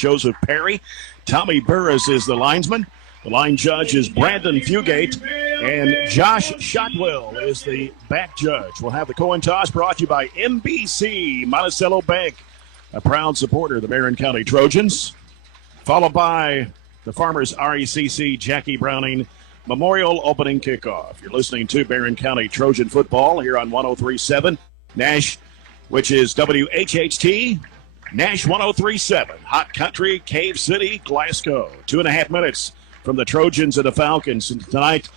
Joseph Perry. Tommy Burris is the linesman. The line judge is Brandon Fugate. And Josh Shotwell is the back judge. We'll have the coin toss brought to you by MBC Monticello Bank, a proud supporter of the Barren County Trojans, followed by the Farmers RECC Jackie Browning Memorial Opening Kickoff. You're listening to Barren County Trojan football here on 103.7 Nash, which is WHHT, Nash 103.7, Hot Country, Cave City, Glasgow. 2.5 minutes from the Trojans and the Falcons. And tonight,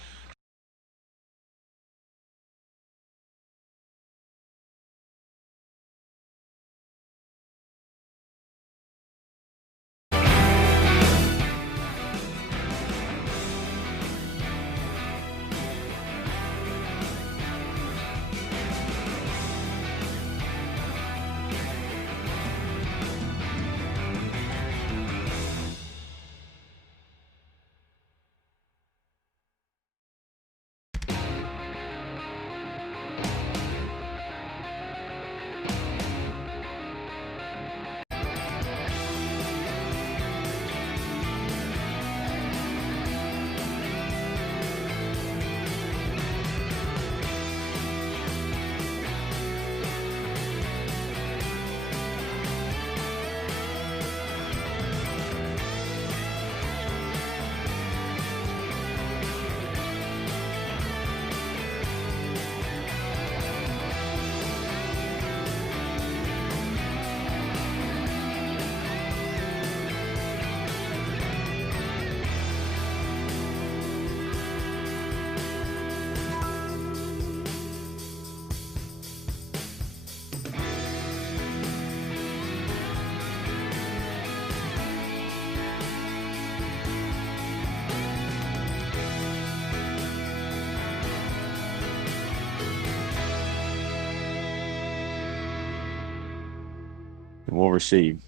will receive.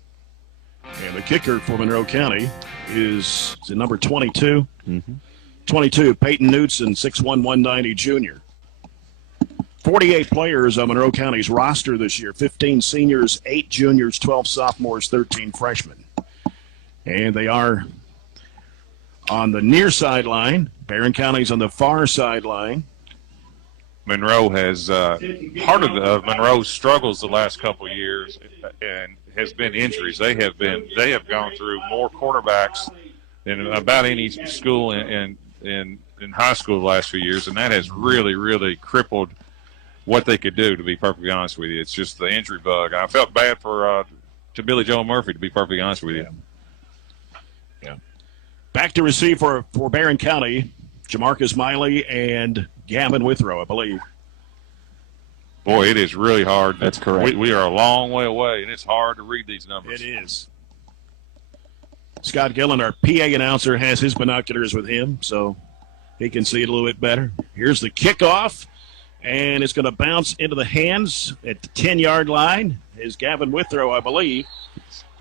And the kicker for Monroe County is the number 22. 22, Peyton Knudsen, 6'1", 190 junior. 48 players on Monroe County's roster this year, 15 seniors, 8 juniors, 12 sophomores, 13 freshmen. And they are on the near sideline. Barren County's on the far sideline. Monroe has part of Monroe's struggles the last couple of years and has been injuries. They have gone through more quarterbacks than about any school in high school the last few years, and that has really crippled what they could do, to be perfectly honest with you. It's just the injury bug. I felt bad for to Billy Joe Murphy, to be perfectly honest with you. Yeah. Back to receive for Barren County, Jamarcus Miley and Gavin Withrow, I believe. Boy, it is really hard. That's correct. We are a long way away, and it's hard to read these numbers. It is. Scott Gillen, our PA announcer, has his binoculars with him, so he can see it a little bit better. Here's the kickoff, and it's going to bounce into the hands at the 10-yard line. Is Gavin Withrow, I believe,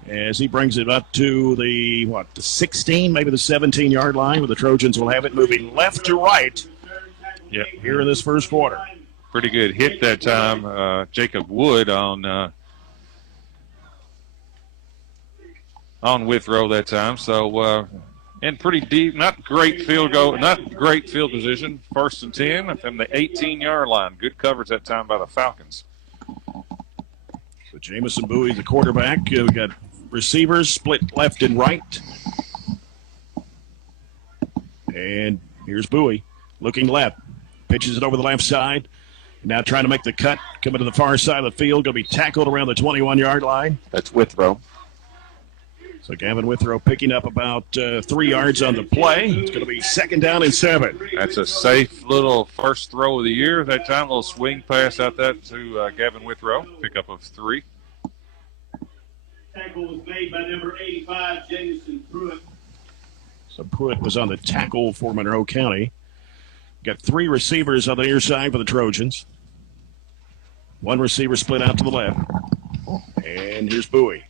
as he brings it up to the 16, maybe the 17-yard line, where the Trojans will have it moving left to right here in this first quarter. Pretty good hit that time. Jacob Wood on Withrow that time. So and pretty deep, not great field position. 1st and 10 from the 18-yard line. Good coverage that time by the Falcons. So Jamison Bowie, the quarterback. We got receivers split left and right. And here's Bowie looking left. Pitches it over the left side. Now trying to make the cut, coming to the far side of the field, going to be tackled around the 21-yard line. That's Withrow. So Gavin Withrow picking up about 3 yards on the play. It's going to be 2nd down and 7. That's a safe little first throw of the year. That time, a little swing pass out that to Gavin Withrow. Pickup of 3. Tackle was made by number 85, Jamison Pruitt. So Pruitt was on the tackle for Monroe County. Got 3 receivers on the near side for the Trojans. 1 receiver split out to the left. And here's Bowie.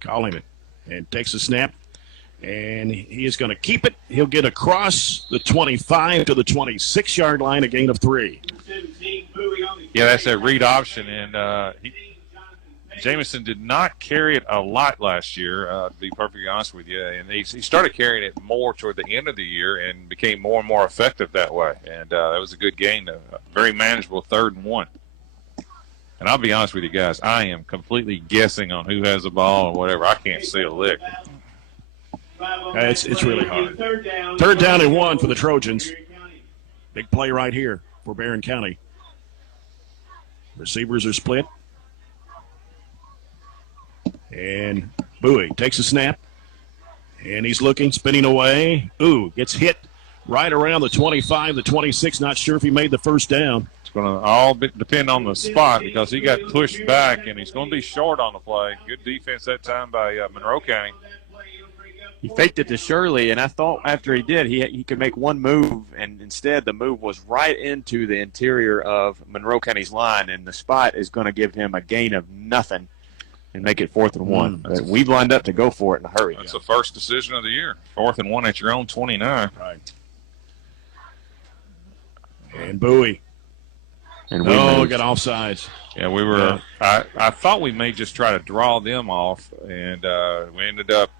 Calling it. And takes a snap. And he is going to keep it. He'll get across the 25 to the 26-yard line, a gain of 3. Yeah, that's that read option. And Jamison did not carry it a lot last year, to be perfectly honest with you. And he started carrying it more toward the end of the year and became more and more effective that way. And that was a good game, very manageable 3rd and 1. And I'll be honest with you guys, I am completely guessing on who has the ball and whatever. I can't see a lick. It's really hard. 3rd down and 1 for the Trojans. Big play right here for Barren County. Receivers are split. And Bowie takes a snap. And he's looking, spinning away. Ooh, gets hit right around the 25, the 26. Not sure if he made the first down. It's going to all depend on the spot because he got pushed back, and he's going to be short on the play. Good defense that time by Monroe County. He faked it to Shirley, and I thought after he did, he could make one move, and instead the move was right into the interior of Monroe County's line, and the spot is going to give him a gain of nothing and make it 4th and 1. We've lined up to go for it in a hurry. That's the first decision of the year. 4th and 1 at your own 29. Right. And Bowie. And we got offsides. Yeah, we were. Yeah. I thought we may just try to draw them off, and we ended up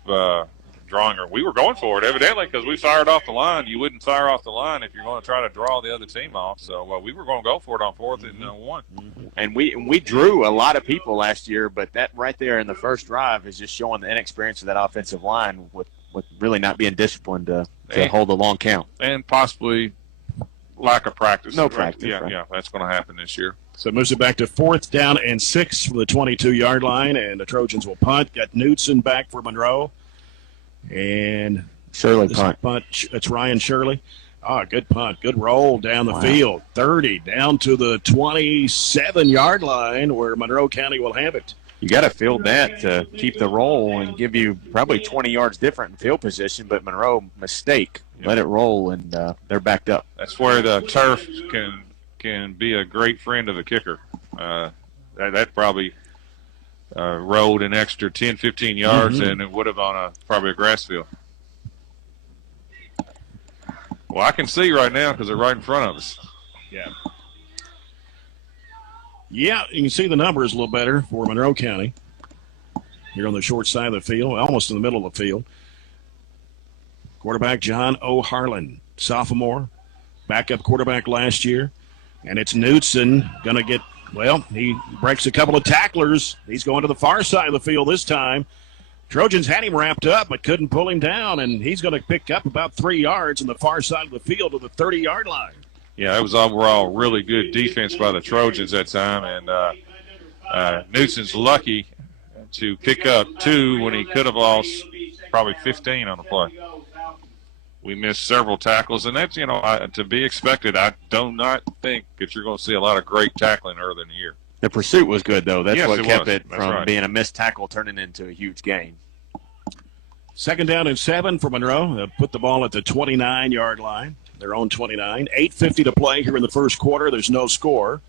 drawing her. We were going for it, evidently, because we fired off the line. You wouldn't fire off the line if you're going to try to draw the other team off. So we were going to go for it on 4th and 1. And we drew a lot of people last year, but that right there in the first drive is just showing the inexperience of that offensive line with really not being disciplined to hold a long count. And possibly lack of practice. No practice. Yeah, right. yeah, that's going to happen this year. So it moves it back to 4th down and 6 from the 22-yard line, and the Trojans will punt. Got Knudsen back for Monroe. And Shirley punt. It's Ryan Shirley. Good punt. Good roll down the field. 30 down to the 27-yard line where Monroe County will have it. You got to field that to keep the roll and give you probably 20 yards different in field position, but Monroe mistake. Let it roll, and they're backed up. That's where the turf can be a great friend of a kicker. That probably rolled an extra 10, 15 yards, and it would have on probably a grass field. Well, I can see right now because they're right in front of us. Yeah. Yeah, you can see the numbers a little better for Monroe County. Here on the short side of the field, almost in the middle of the field. Quarterback John O'Harlan, sophomore, backup quarterback last year. And it's Knudsen going to get, he breaks a couple of tacklers. He's going to the far side of the field this time. Trojans had him wrapped up but couldn't pull him down, and he's going to pick up about 3 yards on the far side of the field to the 30-yard line. Yeah, it was overall really good defense by the Trojans that time, and Knudsen's lucky to pick up 2 when he could have lost probably 15 on the play. We missed several tackles, and that's, to be expected. I do not think that you're going to see a lot of great tackling early in the year. The pursuit was good, though. That's what kept it from right. being a missed tackle turning into a huge gain. 2nd down and 7 for Monroe. They'll put the ball at the 29-yard line, their own 29. 8:50 to play here in the first quarter. There's no score.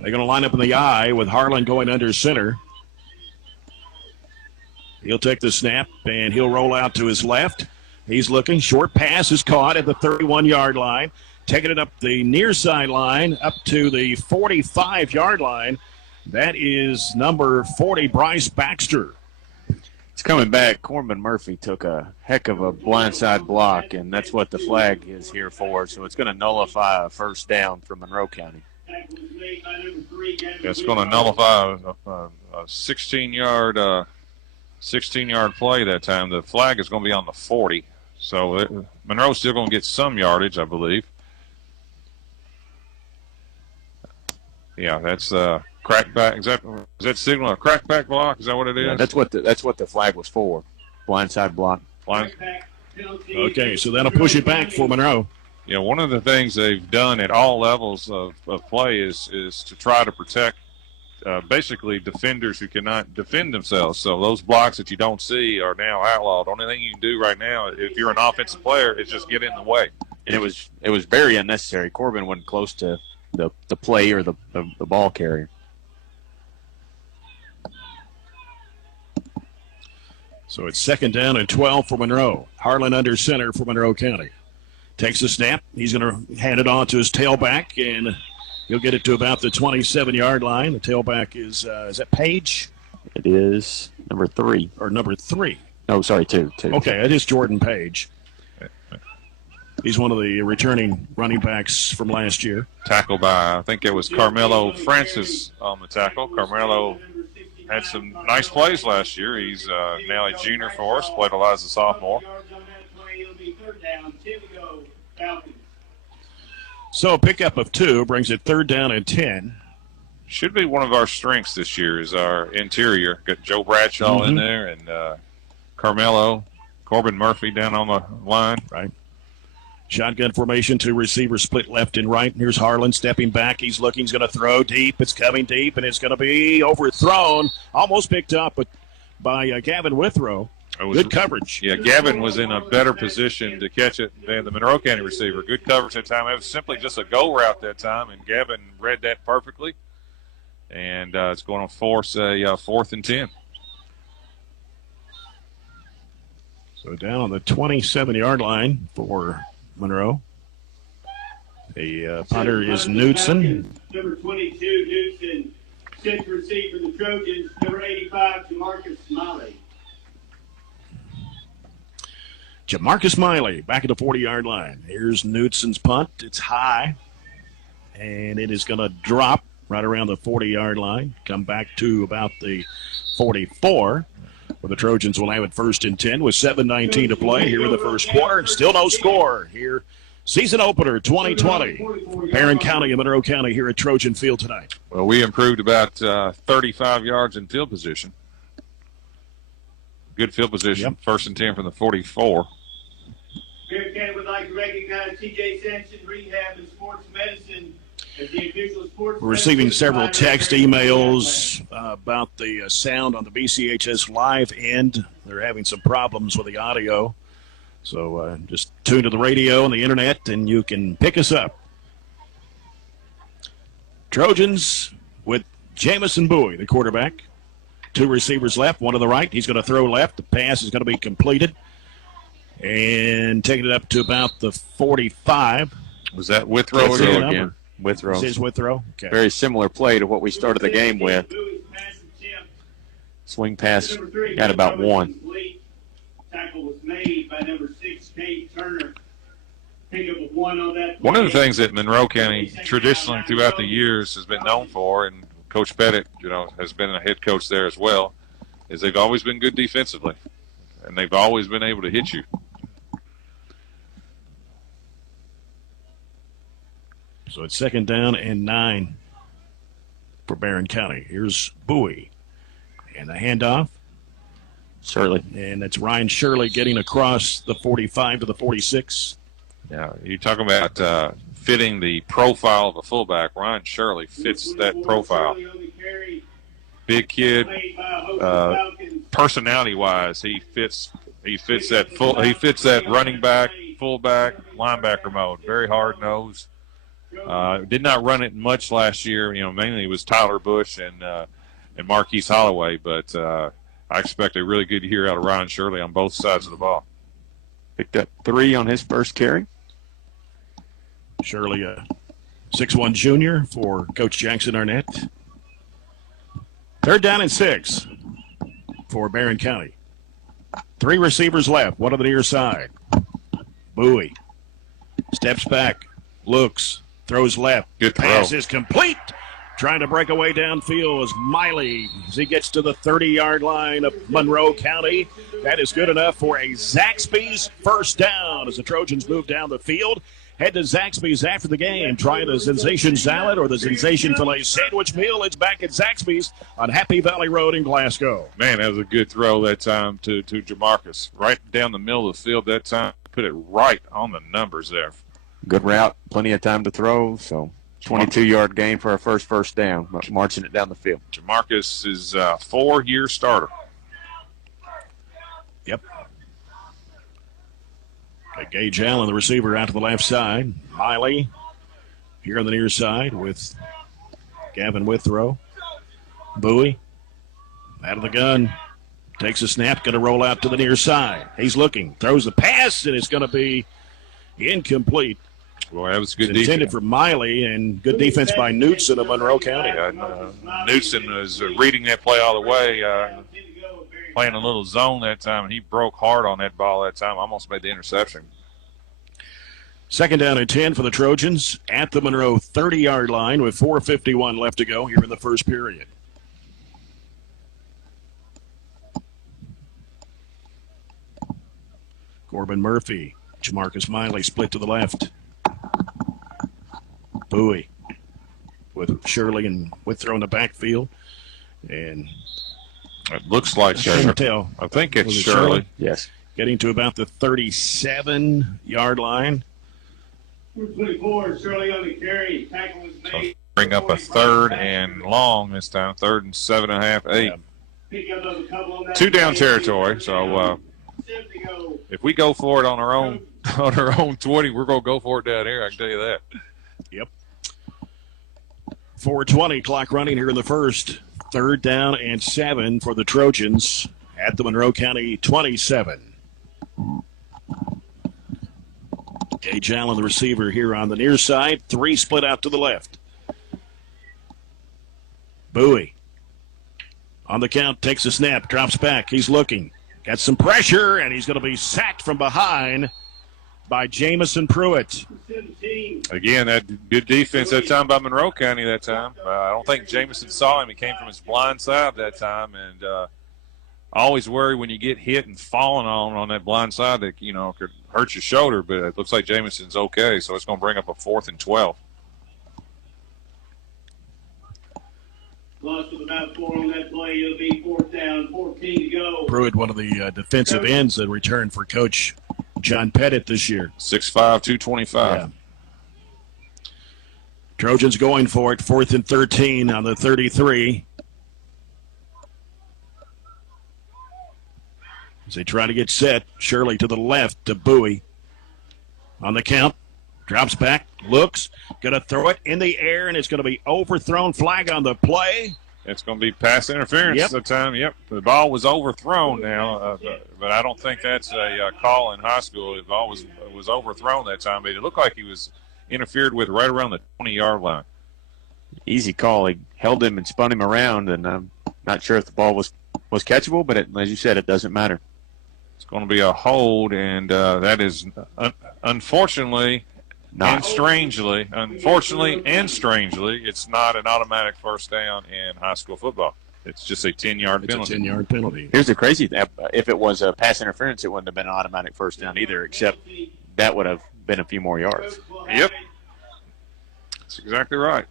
They're going to line up in the I with Harlan going under center. He'll take the snap, and he'll roll out to his left. He's looking. Short pass is caught at the 31-yard line. Taking it up the near sideline up to the 45-yard line. That is number 40, Bryce Baxter. It's coming back. Corbin Murphy took a heck of a blindside block, and that's what the flag is here for. So it's going to nullify a first down for Monroe County. It's going to nullify a 16-yard play that time. The flag is going to be on the 40. So Monroe's still going to get some yardage, I believe. Yeah, that's crackback. Is that signal a crackback block? Is that what it is? Yeah, that's what the flag was for. Blindside block. Okay, so that'll push it back for Monroe. Yeah, one of the things they've done at all levels of play is to try to protect basically defenders who cannot defend themselves. So those blocks that you don't see are now outlawed. Only thing you can do right now, if you're an offensive player, is just get in the way. And it was very unnecessary. Corbin wasn't close to the play or the ball carrier. So it's 2nd down and 12 for Monroe. Harlan under center for Monroe County. Takes the snap. He's going to hand it on to his tailback, and He'll get it to about the 27-yard line. The tailback is that Page? It is number 3. Or number 3. Oh, sorry, 2. Okay, it is Jordan Page. He's one of the returning running backs from last year. Tackled by, I think it was Carmelo Francis on the tackle. Carmelo had some nice plays last year. He's now a junior for us, played a lot as a sophomore. So a pickup of 2 brings it 3rd down and 10. Should be one of our strengths this year is our interior. Got Joe Bradshaw in there and Carmelo, Corbin Murphy down on the line. Right. Shotgun formation, 2 receivers split left and right. Here's Harlan stepping back. He's looking. He's going to throw deep. It's coming deep, and it's going to be overthrown. Almost picked up by Gavin Withrow. Good coverage. Yeah, Gavin was in a better position to catch it than the Monroe County receiver. Good coverage that time. It was simply just a go route that time, and Gavin read that perfectly. And it's going to force a 4th and 10. So down on the 27-yard line for Monroe. The punter is Knudsen. Number 22, Knudsen. 6th receiver for the Trojans. Number 85, Jamarcus Smiley. Jamarcus Miley back at the 40-yard line. Here's Knudsen's punt. It's high, and it is going to drop right around the 40-yard line. Come back to about the 44, where the Trojans will have it 1st and 10 with 7:19 to play here in the first quarter. Still no score here. Season opener 2020. Barren County and Monroe County here at Trojan Field tonight. Well, we improved about 35 yards in field position. Good field position. Yep. 1st and 10 from the 44. Barren County would like to recognize T.J. Sampson, Rehab and Sports Medicine, as the official sports. We're receiving several text emails about the sound on the BCHS live end. They're having some problems with the audio. So just tune to the radio and the internet, and you can pick us up. Trojans with Jamison Bowie, the quarterback. 2 receivers left, 1 to the right. He's going to throw left. The pass is going to be completed. And taking it up to about the 45. Was that Withrow again? Withrow. This is Withrow. Okay. Very similar play to what we started the game with. Swing pass got about 1. Tackle was made by number 6, Kate Turner. Pickup of 1 on that. One of the things that Monroe County traditionally throughout the years has been known for, and Coach Pettit, has been a head coach there as well, is they've always been good defensively, and they've always been able to hit you. So it's 2nd down and 9 for Barren County. Here's Bowie. And the handoff. Shirley. And that's Ryan Shirley getting across the 45 to the 46. Yeah, you're talking about fitting the profile of a fullback. Ryan Shirley fits that profile. Big kid, personality-wise, he fits that running back, fullback, linebacker mode. Very hard-nosed. Did not run it much last year. Mainly it was Tyler Bush and Marquise Holloway, but I expect a really good year out of Ryan Shirley on both sides of the ball. Picked up 3 on his first carry. Shirley, a 6'1" junior for Coach Jackson Arnett. 3rd down and 6 for Barren County. 3 receivers left, 1 on the near side. Bowie steps back, looks, throws left. Good throw. Pass is complete. Trying to break away downfield is Miley as he gets to the 30-yard line of Monroe County. That is good enough for a Zaxby's 1st down as the Trojans move down the field. Head to Zaxby's after the game. Try the Sensation Salad or the Sensation Filet Sandwich Meal. It's back at Zaxby's on Happy Valley Road in Glasgow. Man, that was a good throw that time to Jamarcus. Right down the middle of the field that time. Put it right on the numbers there. Good route. Plenty of time to throw. So 22-yard gain for our first down. Marching it down the field. Jamarcus is a 4-year starter. Yep. Gage Allen, the receiver, out to the left side. Miley here on the near side with Gavin Withrow. Bowie out of the gun. Takes a snap, going to roll out to the near side. He's looking, throws the pass, and it's going to be incomplete. Well, that was good It's intended defense. for Miley, and good defense by Knudsen of Monroe County. Knudsen was reading that play all the way, playing a little zone that time, and he broke hard on that ball that time. Almost made the interception. Second down and 10 for the Trojans at the Monroe 30-yard line with 4:51 left to go here in the first period. Corbin Murphy, Jamarcus Miley split to the left. Bowie with Shirley and Withrow in the backfield. And It looks like Chantel. I think it's Was it Shirley. Yes. Getting to about the 37-yard line. 24, Shirley on the carry. Tackle was made. Bring up a third and long this time. 3rd and 7.5, 8. Pick up a couple on that 2 down play. territory. So 7 to go. if we go for it on our own 20, we're going to go for it down here. I can tell you that. Yep. 4:20 clock running here in the first. 3rd down and 7 for the Trojans at the Monroe County 27. Gage Allen, the receiver here on the near side. 3 split out to the left. Bowie on the count, takes a snap, drops back. He's looking. Got some pressure, and he's going to be sacked from behind by Jamison Pruitt. 17. Again, that good defense that time by Monroe County that time. I don't think Jamison saw him. He came from his blind side that time. And I always worry when you get hit and falling on that blind side that, could hurt your shoulder. But it looks like Jamison's okay, so it's going to bring up a 4th and 12. Lost with about 4 on that play. It'll be 4th down, 14 to go. Pruitt, one of the defensive ends that returned for Coach John Pettit this year. 6'5", 225. Yeah. Trojans going for it, 4th and 13 on the 33. As they try to get set, Shirley to the left to Bowie. On the count, drops back, looks, going to throw it in the air, and it's going to be overthrown. Flag on the play. It's going to be pass interference that time. Yep, the ball was overthrown now, but I don't think that's a call in high school. The ball was overthrown that time, but it looked like he was interfered with right around the 20-yard line. Easy call. He held him and spun him around, and I'm not sure if the ball was catchable, but as you said, it doesn't matter. It's going to be a hold, and that is unfortunately and strangely, it's not an automatic first down in high school football. It's just a 10-yard penalty. It's a 10-yard penalty. Here's the crazy thing. If it was a pass interference, it wouldn't have been an automatic first down either, except that would have been a few more yards. Yep. That's exactly right.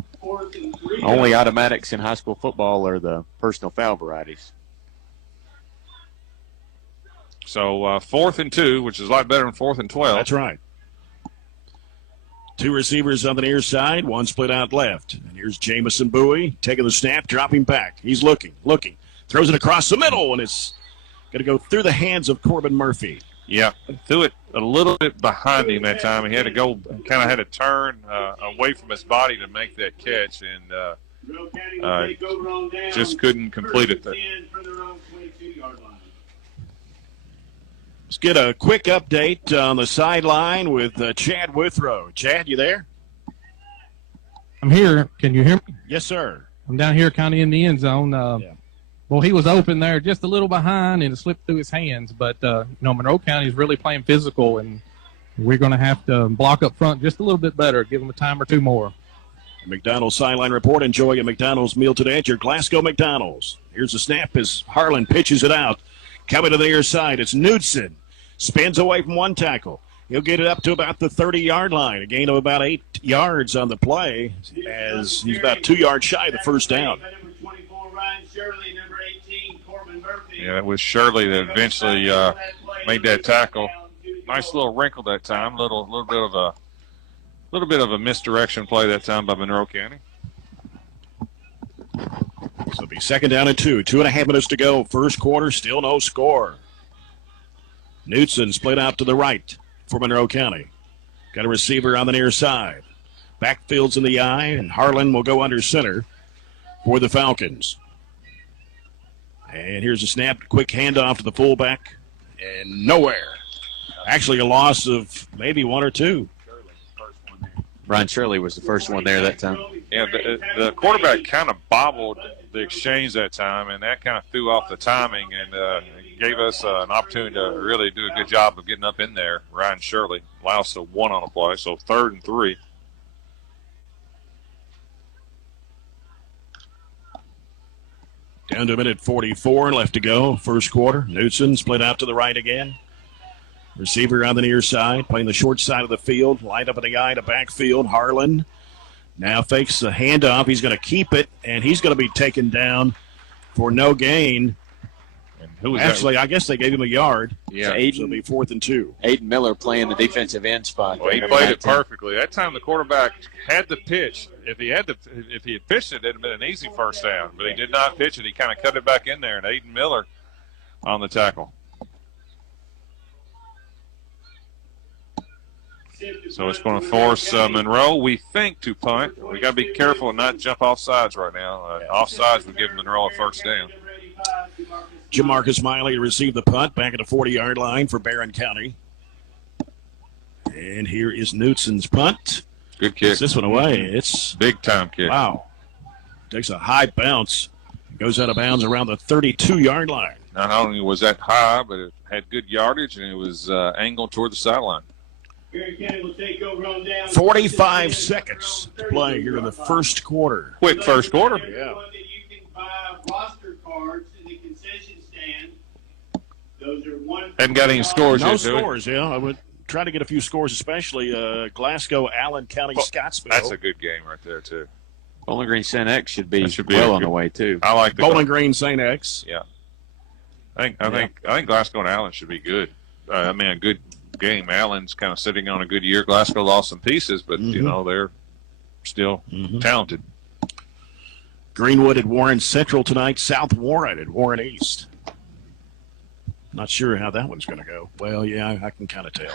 Only automatics in high school football are the personal foul varieties. So 4th and 2, which is a lot better than 4th and 12. That's right. 2 receivers on the near side, 1 split out left. And here's Jamison Bowie taking the snap, dropping back. He's looking, throws it across the middle, and it's going to go through the hands of Corbin Murphy. Yeah, threw it a little bit behind him that time. He had to go, kind of had to turn away from his body to make that catch, and just couldn't complete it. Let's get a quick update on the sideline with Chad Withrow. Chad, you there? I'm here. Can you hear me? Yes, sir. I'm down here kind of in the end zone. Well, he was open there just a little behind, and it slipped through his hands. But, Monroe County is really playing physical, and we're going to have to block up front just a little bit better, give them a time or two more. McDonald's sideline report. Enjoy a McDonald's meal today at your Glasgow McDonald's. Here's the snap as Harlan pitches it out. Coming to the near side, it's Knudsen. Spins away from one tackle. He'll get it up to about the 30-yard line. A gain of about 8 yards on the play as he's about 2 yards shy of the first down. Yeah, it was Shirley that eventually made that tackle. Nice little wrinkle that time. Little bit of a misdirection play that time by Monroe County. So it'll be 2nd down and 2. 2.5 minutes to go. First quarter, still no score. Knudsen split out to the right for Monroe County. Got a receiver on the near side. Backfield's in the eye, and Harlan will go under center for the Falcons. And here's a snap, quick handoff to the fullback, and nowhere. Actually a loss of maybe 1 or 2. Shirley, first one there. Ryan Shirley was the first one there that time. Yeah, the quarterback kind of bobbled the exchange that time, and that kind of threw off the timing and gave us an opportunity to really do a good job of getting up in there. Ryan Shirley allows us a 1 on a play, so 3rd and 3. Down to a minute 44 left to go. First quarter. Knudsen split out to the right again. Receiver on the near side, playing the short side of the field. Lined up in the guy to backfield. Harlan now fakes the handoff. He's going to keep it, and he's going to be taken down for no gain. And who was Actually, that? I guess they gave him a yard. Yeah. So it'll be 4th and 2. Aiden Miller playing the defensive end spot. Well, he played it perfectly. That time the quarterback had the pitch. If he had pitched it, it'd have been an easy first down. But he did not pitch it. He kind of cut it back in there, and Aiden Miller on the tackle. So it's going to force Monroe, we think, to punt. We got to be careful and not jump off sides right now. Offsides would give Monroe a first down. Jamarcus Miley received the punt back at the 40-yard line for Barren County. And here is Knudsen's punt. Good kick. Gets this one away. It's big time kick. Wow. Takes a high bounce. Goes out of bounds around the 32-yard line. Not only was that high, but it had good yardage, and it was angled toward the sideline. 45 seconds to play here in the first quarter. Quick first quarter. Yeah. Hadn't got any scores No yet, do we? scores, yeah. I would try to get a few scores, especially Glasgow, Allen County, Scottsville. That's a good game right there, too. Bowling Green St. X should be well on the way, too. I like the Bowling Green St. X. Yeah. I think Glasgow and Allen should be good. A good game. Allen's kind of sitting on a good year. Glasgow lost some pieces, but, they're still talented. Greenwood at Warren Central tonight. South Warren at Warren East. Not sure how that one's going to go. Well, yeah, I can kind of tell.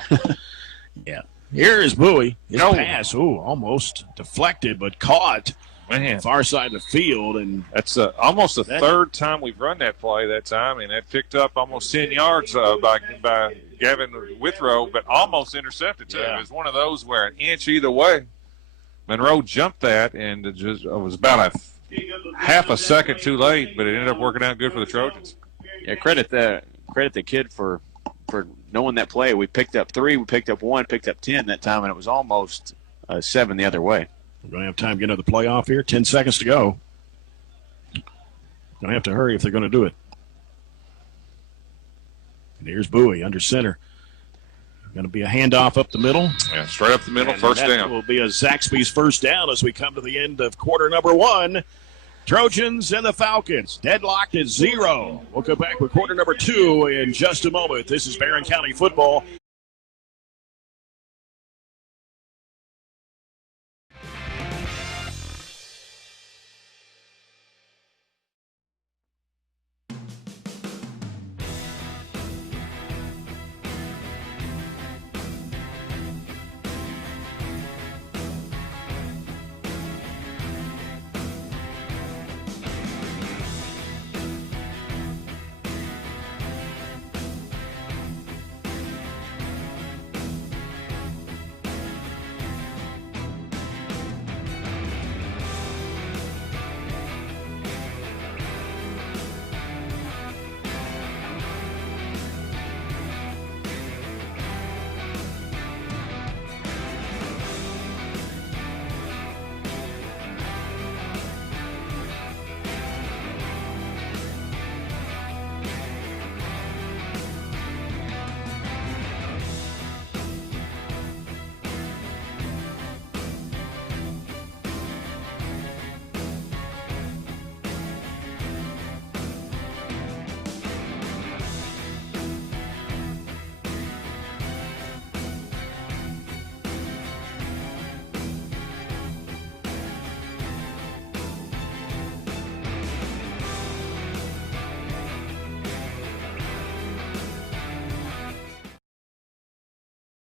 Yeah. Here is Bowie. His pass, almost deflected, but caught. Man, far side of the field, and that's almost the third time we've run that play that time, and that picked up almost 10 yards by Gavin Withrow, but almost intercepted too. Yeah. It was one of those where an inch either way. Monroe jumped that, and it was about a half a second too late, but it ended up working out good for the Trojans. Yeah, credit the kid for knowing that play. We picked up 3, we picked up 1, picked up 10 that time, and it was almost 7 the other way. We're going to have time to get into the playoff here. 10 seconds to go. Going to have to hurry if they're going to do it. And here's Bowie under center. Going to be a handoff up the middle. Yeah, straight up the middle, and first that down. Will be a Zaxby's first down as we come to the end of quarter number 1. Trojans and the Falcons deadlocked at 0. We'll come back with quarter number 2 in just a moment. This is Barren County football.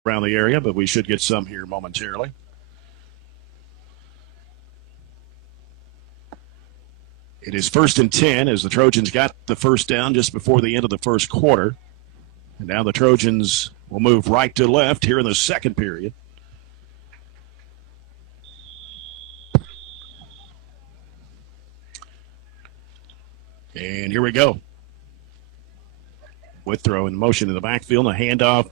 Around the area, but we should get some here momentarily. It is 1st and 10 as the Trojans got the first down just before the end of the first quarter. And now the Trojans will move right to left here in the second period. And here we go. Withrow in motion in the backfield. A handoff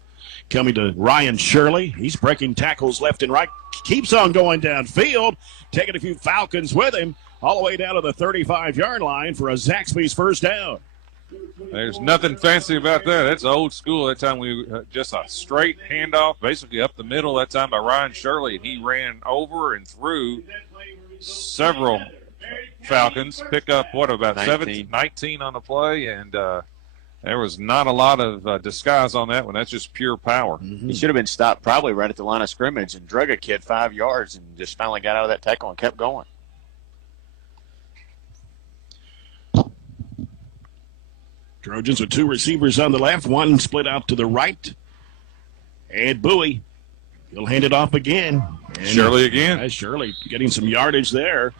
coming to Ryan Shirley. He's breaking tackles left and right. Keeps on going downfield. Taking a few Falcons with him all the way down to the 35-yard line for a Zaxby's first down. There's nothing fancy about that. That's old school. That time we just a straight handoff, basically up the middle. That time by Ryan Shirley, and he ran over and through several Falcons. Pick up about 19 on the play, and there was not a lot of disguise on that one. That's just pure power. He should have been stopped probably right at the line of scrimmage and drug a kid 5 yards and just finally got out of that tackle and kept going. Trojans with two receivers on the left, one split out to the right. And Bowie, he'll hand it off again. And Shirley again. Shirley getting some yardage there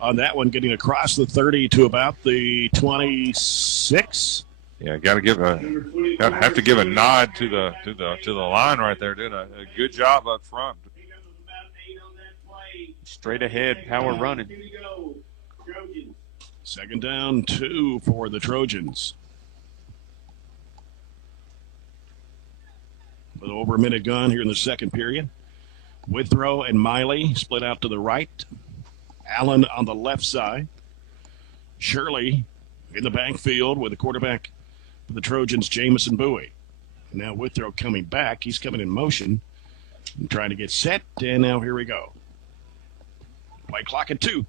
on that one, getting across the 30 to about the 26. Yeah, have to give a nod to the line right there, doing a good job up front. Straight ahead, power running. Second down, 2 for the Trojans. A little over a minute gone here in the second period. Withrow and Miley split out to the right. Allen on the left side. Shirley in the backfield with the quarterback for the Trojans, Jamison Bowie. Now Withrow coming back. He's coming in motion and trying to get set. And now here we go. Play clock at 2.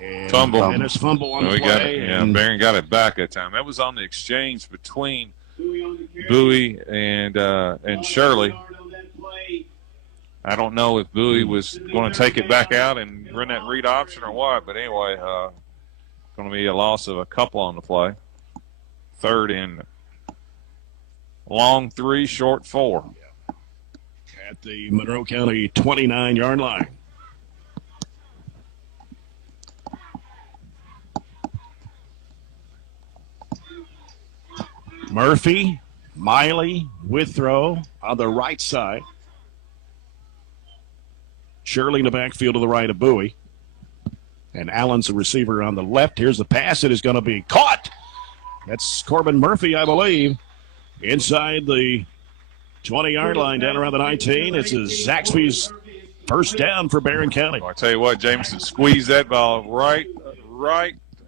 And fumble. And it's fumble on the play. Barren got it back that time. That was on the exchange between Bowie and Shirley. I don't know if Bowie was going to take it back out and run that read option or what, but anyway, going to be a loss of a couple on the play. Third and long 3, short 4. At the Monroe County 29-yard line. Murphy, Miley, Withrow on the right side. Shirley in the backfield to the right of Bowie. And Allen's the receiver on the left. Here's the pass. It is going to be caught. That's Corbin Murphy, I believe. Inside the 20-yard line, down around the 19. It's a Zaxby's first down for Barren County. Well, I tell you what, Jameson squeezed that ball right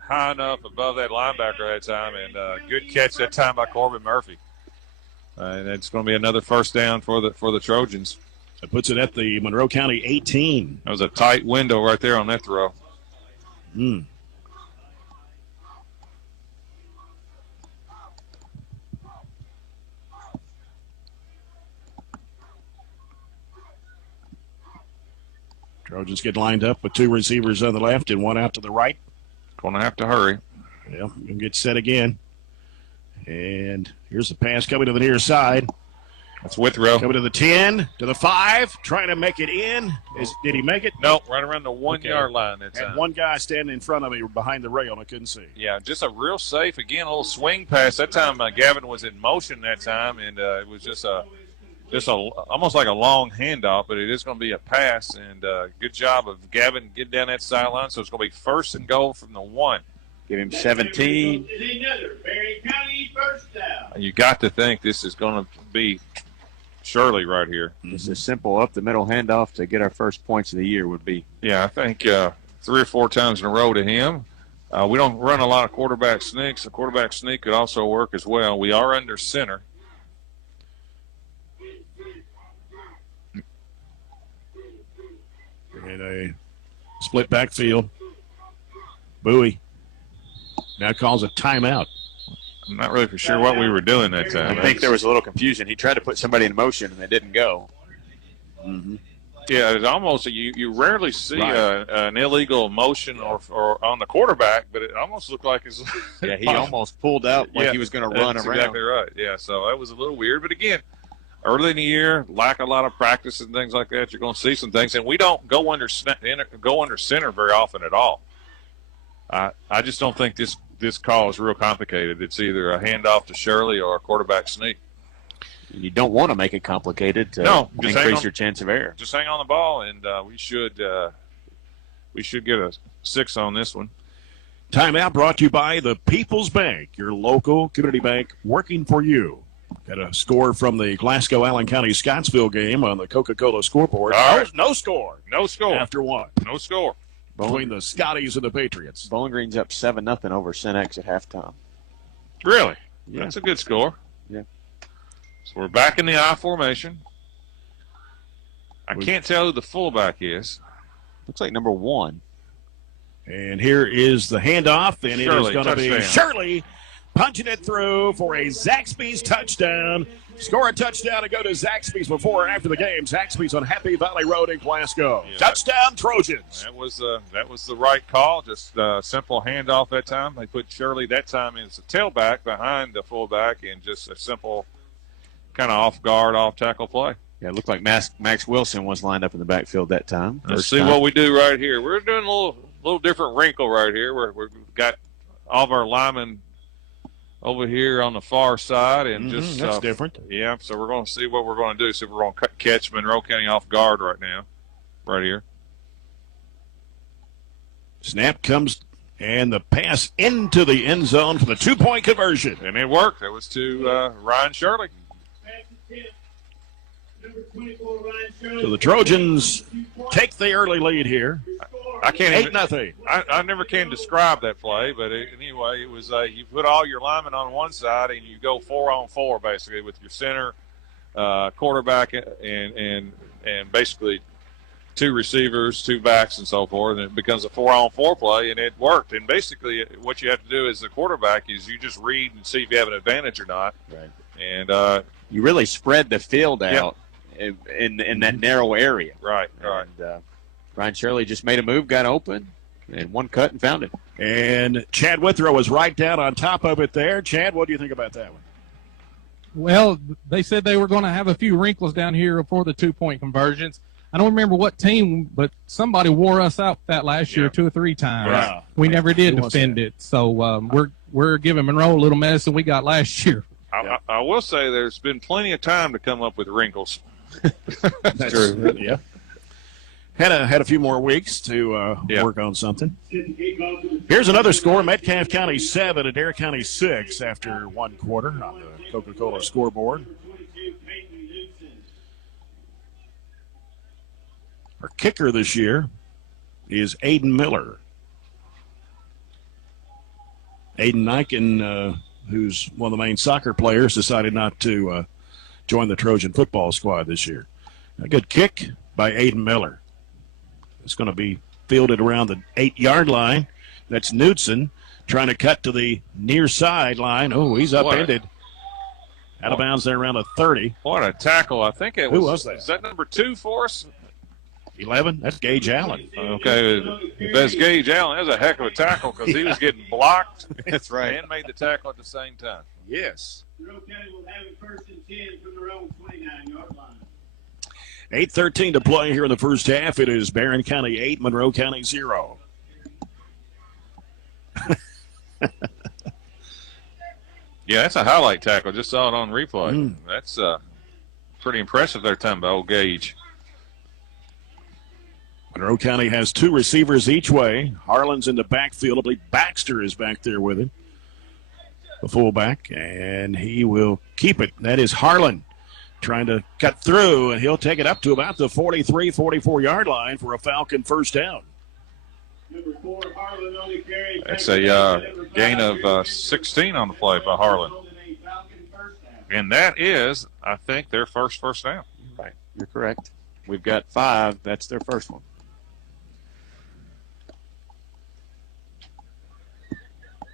high enough above that linebacker that time, and good catch that time by Corbin Murphy. And it's going to be another first down for the Trojans. That puts it at the Monroe County 18. That was a tight window right there on that throw. Trojans get lined up with two receivers on the left and one out to the right. Going to have to hurry. Yeah, going to get set again. And here's the pass coming to the near side. That's Withrow. Coming to the 10, to the 5, trying to make it in. Did he make it? No, right around the 1-yard line. Had one guy standing in front of me behind the rail, and I couldn't see. Yeah, just a real safe, again, a little swing pass. That time Gavin was in motion that time, and it was just almost like a long handoff, but it is going to be a pass. And good job of Gavin getting down that sideline. So it's going to be first and goal from the 1. Give him 17. You got to think this is going to be Shirley right here. Just a simple up-the-middle handoff to get our first points of the year would be. Yeah, I think 3 or 4 times in a row to him. We don't run a lot of quarterback sneaks. A quarterback sneak could also work as well. We are under center. And a split backfield. Bowie now calls a timeout. I'm not really for sure what we were doing that time. I think there was a little confusion. He tried to put somebody in motion, and it didn't go. Mm-hmm. Yeah, it's almost you rarely see an illegal motion or on the quarterback, but it almost looked like it's. Yeah, he almost pulled out like he was going to run around. Exactly right. Yeah, so that was a little weird, but again, early in the year, lack a lot of practice and things like that. You're going to see some things, and we don't go under center very often at all. I just don't think this call is real complicated. It's either a handoff to Shirley or a quarterback sneak. You don't want to make it complicated to increase your chance of error. Just hang on the ball, and we should get a 6 on this one. Timeout brought to you by the People's Bank, your local community bank working for you. Got a score from the Glasgow Allen County Scottsville game on the Coca-Cola scoreboard. All right. No score. No score. After one. No score. Between the Scotties and the Patriots. Bowling Green's up 7-0 over Cenex at halftime. Really? Yeah. That's a good score. Yeah. So we're back in the I formation. I can't tell who the fullback is. Looks like number 1. And here is the handoff, and it is going to be Shirley punching it through for a Zaxby's touchdown. Score a touchdown and go to Zaxby's before or after the game. Zaxby's on Happy Valley Road in Glasgow. Yeah, touchdown, Trojans. That was the right call. Just a simple handoff that time. They put Shirley that time as a tailback behind the fullback, and just a simple kind of off guard, off tackle play. Yeah, it looked like Max Wilson was lined up in the backfield that time. Let's see what we do right here. We're doing a little different wrinkle right here. We've got all of our linemen over here on the far side, and that's different. Yeah, so we're going to see what we're going to do. So we're going to catch Monroe County off guard right now, right here. Snap comes, and the pass into the end zone for the 2-point conversion. And it worked. It was to Ryan Shirley. So the Trojans take the early lead here. I can't 8-0. I never can describe that play, but anyway, it was you put all your linemen on one side and you go 4-on-4 basically with your center, quarterback, and basically 2 receivers, 2 backs, and so forth. And it becomes a 4-on-4 play, and it worked. And basically, what you have to do as the quarterback is you just read and see if you have an advantage or not. Right. And you really spread the field out in that narrow area. Right. And, Ryan Shirley just made a move, got open, and one cut and found it. And Chad Withrow was right down on top of it there. Chad, what do you think about that one? Well, they said they were going to have a few wrinkles down here for the 2-point conversions. I don't remember what team, but somebody wore us out that last year 2 or 3 times. Wow. We never did defend it. So we're giving Monroe a little medicine we got last year. I will say there's been plenty of time to come up with wrinkles. That's true. Yeah. Had a few more weeks to work on something. Here's another score: Metcalfe County 7, Adair County 6 after 1 quarter on the Coca-Cola scoreboard. Our kicker this year is Aiden Miller. Aiden Niken, who's one of the main soccer players, decided not to join the Trojan football squad this year. A good kick by Aiden Miller. It's going to be fielded around the 8-yard line. That's Knudsen trying to cut to the near sideline. Oh, he's upended. Out of bounds there around the 30. What a tackle. I think it was. Who was that? Is that number 2 for us? 11? That's Gage Allen. Okay. If that's Gage Allen, that's a heck of a tackle because he was getting blocked. That's right. And made the tackle at the same time. Yes. Monroe County will have it 1st and 10 from their own 29-yard line. 8:13 to play here in the first half. It is Barren County 8, Monroe County 0. Yeah, that's a highlight tackle. Just saw it on replay. That's pretty impressive there, time by old Gage. Monroe County has 2 receivers each way. Harlan's in the backfield. I believe Baxter is back there with him, the fullback, and he will keep it. That is Harlan trying to cut through, and he'll take it up to about the 43, 44-yard line for a Falcon first down. Number 4, Harlan only carried. That's a gain of 16 on the play by Harlan. And that is, I think, their first down. Right. You're correct. We've got 5. That's their first one.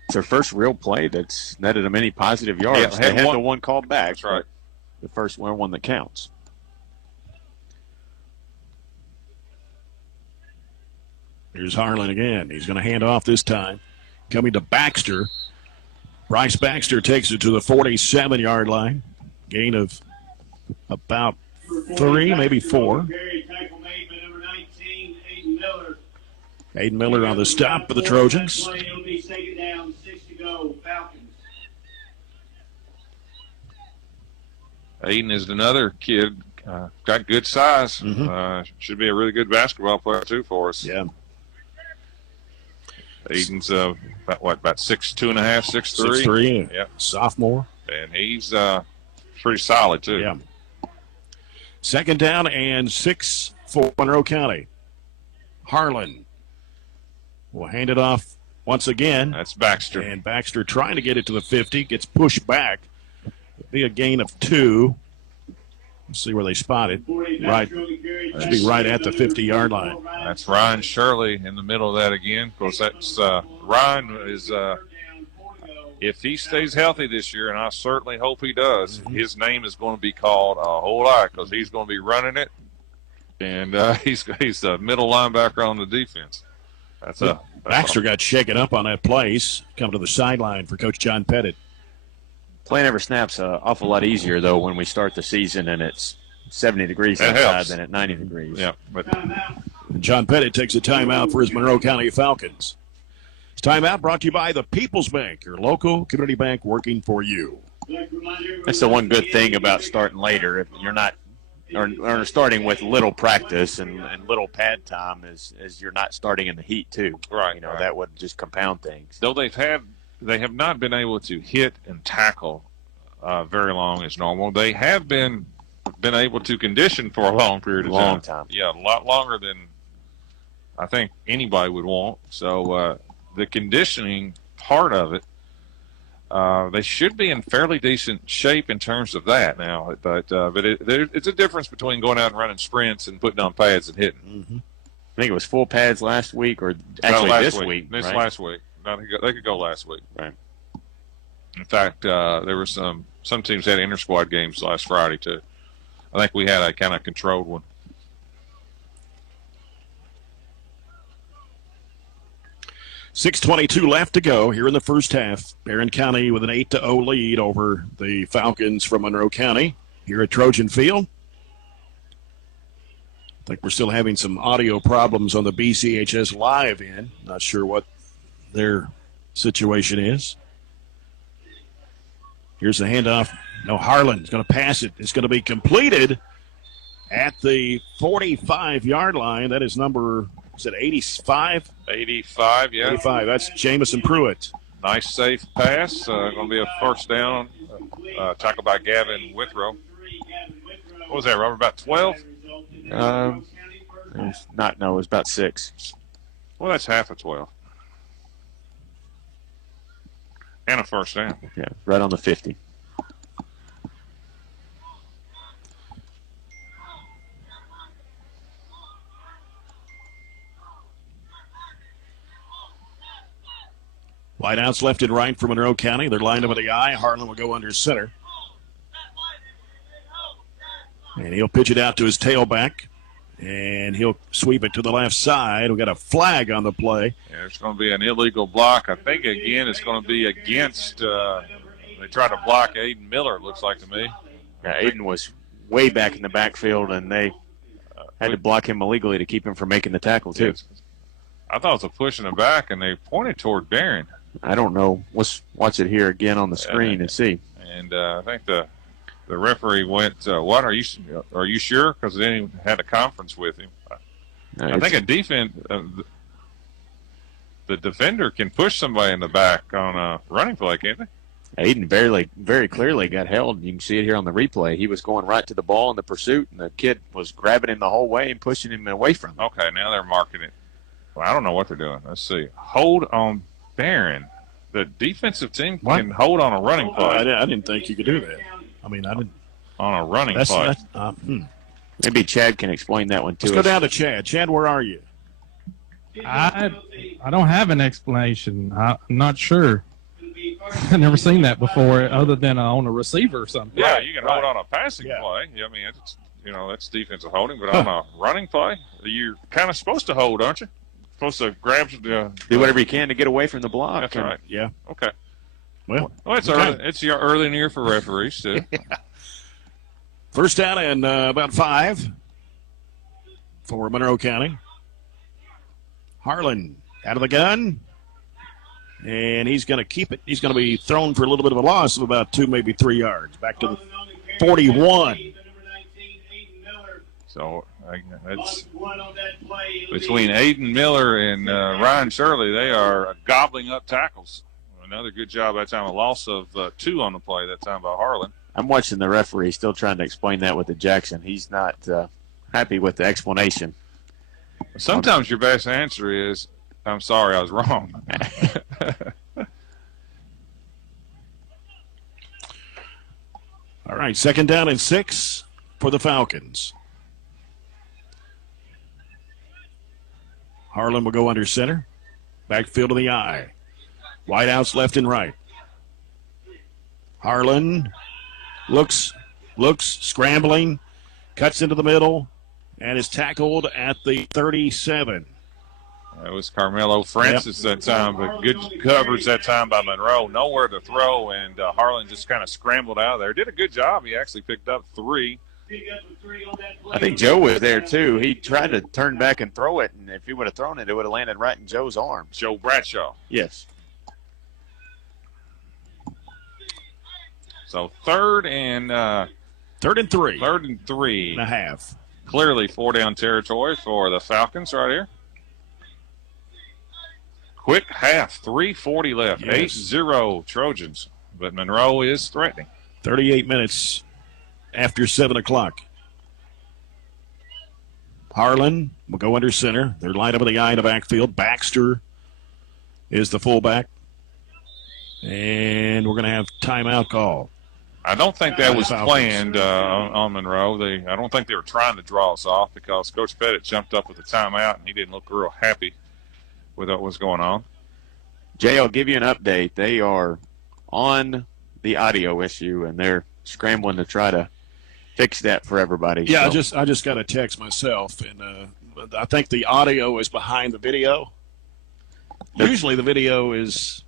It's their first real play that's netted them any positive yards. Yeah, they had the one called back. That's right. The first one that counts. Here's Harlan again. He's going to hand off this time. Coming to Baxter. Bryce Baxter takes it to the 47-yard line. Gain of about 3, maybe 4. Aiden Miller on the stop for the Trojans. Aiden is another kid, got good size. Should be a really good basketball player, too, for us. Yeah. Aiden's about 6'2.5", 6'3". 6'3", Yep. sophomore. And he's pretty solid, too. Yeah. Second down and 6 for Monroe County. Harlan will hand it off once again. That's Baxter. And Baxter trying to get it to the 50, gets pushed back. It'll be a gain of 2. Let's see where they spot it. Right, should be right at the 50-yard line. That's Ryan Shirley in the middle of that again. Of course, that's Ryan is. If he stays healthy this year, and I certainly hope he does, his name is going to be called a whole lot because he's going to be running it, and he's the middle linebacker on the defense. Baxter got shaken up on that place. Come to the sideline for Coach John Pettit. Playing every snap's an awful lot easier, though, when we start the season and it's 70 degrees outside than at 90 degrees. Yeah, but John Pettit takes a timeout for his Monroe County Falcons. This timeout brought to you by the People's Bank, your local community bank working for you. That's the one good thing about starting later. If you're not or starting with little practice and little pad time is you're not starting in the heat, too. Right. That would just compound things. Though they have not been able to hit and tackle very long as normal. They have been able to condition for a long period of time. Long time. Yeah, a lot longer than I think anybody would want. So the conditioning part of it, they should be in fairly decent shape in terms of that now. But it's a difference between going out and running sprints and putting on pads and hitting. Mm-hmm. I think it was full pads last week or actually this week. This right? last week. No, they could go last week. Right. In fact, there were some teams had inter-squad games last Friday, too. I think we had a kind of controlled one. .6:22 left to go here in the first half. Barren County with an 8-0 lead over the Falcons from Monroe County here at Trojan Field. I think we're still having some audio problems on the BCHS live end. Not sure what their situation is. Here's the handoff. No, Harlan's going to pass it. It's going to be completed at the 45-yard line. That is number, is it 85? 85, yeah. 85. That's Jamison Pruitt. Nice, safe pass. Going to be a first down. Tackled by Gavin Withrow. What was that, Robert? About 12? It was about 6. Well, that's half of 12. And a first down. Yeah, right on the 50. Wideouts left and right for Monroe County. They're lined up at the I. Harlan will go under center. And he'll pitch it out to his tailback. And he'll sweep it to the left side. We've got a flag on the play. Yeah, there's going to be an illegal block. I think, again, it's going to be against they tried to block Aiden Miller, it looks like to me. Yeah, Aiden was way back in the backfield, and they had to block him illegally to keep him from making the tackle, too. Yes. I thought it was a push in the back, and they pointed toward Barren. I don't know. Let's watch it here again on the screen and see. And I think the referee went, "What are you sure?" Because they didn't had a conference with him. I think a defense, the defender can push somebody in the back on a running play, can't they? Aiden very clearly got held. You can see it here on the replay. He was going right to the ball in the pursuit, and the kid was grabbing him the whole way and pushing him away from him. Okay, now they're marking it. Well, I don't know what they're doing. Let's see. Hold on Barren. The defensive team can hold on a running play. I didn't think you could do that. I mean, I didn't. On a running play. Maybe Chad can explain that one, too. Let's go down to Chad. Chad, where are you? I don't have an explanation. I'm not sure. I've never seen that before other than on a receiver or something. Yeah, you can hold on a passing play. I mean, it's, that's defensive holding. But on a running play, you're kind of supposed to hold, aren't you? Supposed to grab do whatever you can to get away from the block. That's right. Yeah. Okay. Well, it's early. It's your early in the year for referees too. Yeah. First down and about 5 for Monroe County. Harlan out of the gun, and he's going to keep it. He's going to be thrown for a little bit of a loss of about 2, maybe 3 yards. Back to the 41. So It's One on that play. between Aiden Miller and Ryan Shirley. They are gobbling up tackles. Another good job that time. A loss of 2 on the play that time by Harlan. I'm watching the referee still trying to explain that with the Jackson. He's not happy with the explanation. Sometimes your best answer is, I'm sorry, I was wrong. All right, 2nd down and 6 for the Falcons. Harlan will go under center. Backfield to the eye. Wideouts left and right. Harlan looks, scrambling, cuts into the middle, and is tackled at the 37. It was Carmelo Francis that time, but good coverage that time by Monroe. Nowhere to throw, and Harlan just kind of scrambled out of there. Did a good job. He actually picked up 3. I think Joe was there, too. He tried to turn back and throw it, and if he would have thrown it, it would have landed right in Joe's arms. Joe Bradshaw. Yes. So 3rd and 3. 3rd and 3 and a half. Clearly 4-down territory for the Falcons right here. Quick half, 3:40 left. Yes. 8-0 Trojans, but Monroe is threatening. 38 minutes after 7 o'clock. Harlan will go under center. They're lined up in the eye in the backfield. Baxter is the fullback. And we're going to have timeout call. I don't think that was planned on Monroe. I don't think they were trying to draw us off because Coach Pettit jumped up with a timeout, and he didn't look real happy with what was going on. Jay, I'll give you an update. They are on the audio issue, and they're scrambling to try to fix that for everybody. Yeah, so. I just got a text myself, and I think the audio is behind the video. Usually the video is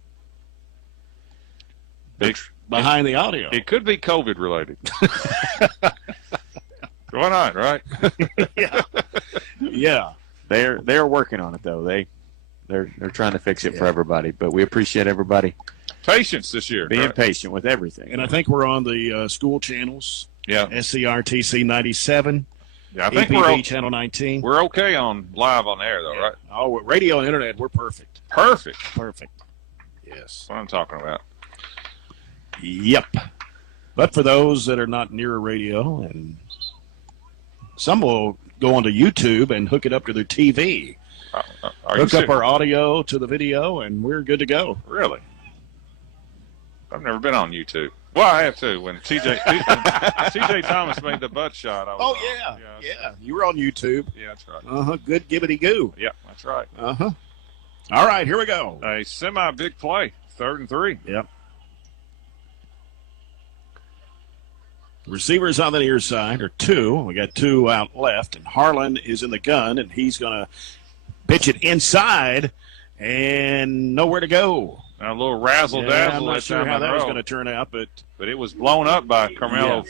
behind the audio. It could be COVID related. Why not, right? Yeah. They're working on it though. They're trying to fix it for everybody, but we appreciate everybody Patience this year. being patient with everything. And I think we're on the school channels. Yeah. SCRTC 97. Yeah, I think EPB channel 19. we're okay on live on the air though, right? Oh, radio and internet, we're perfect. Perfect. Perfect. Yes. That's what I'm talking about. Yep. But for those that are not near a radio, and some will go onto YouTube and hook it up to their TV. Hook up our audio to the video, and we're good to go. Really? I've never been on YouTube. Well, I have too. When TJ Thomas made the butt shot. Yeah. You were on YouTube. Yeah, that's right. Good gibbity goo. Yeah, that's right. All right, here we go. A semi-big play, 3rd and 3. Yep. Receivers on the near side are 2. We got 2 out left, and Harlan is in the gun, and he's going to pitch it inside, and nowhere to go. A little razzle-dazzle. I'm not sure how that was going to turn out, but it was blown up by Carmelo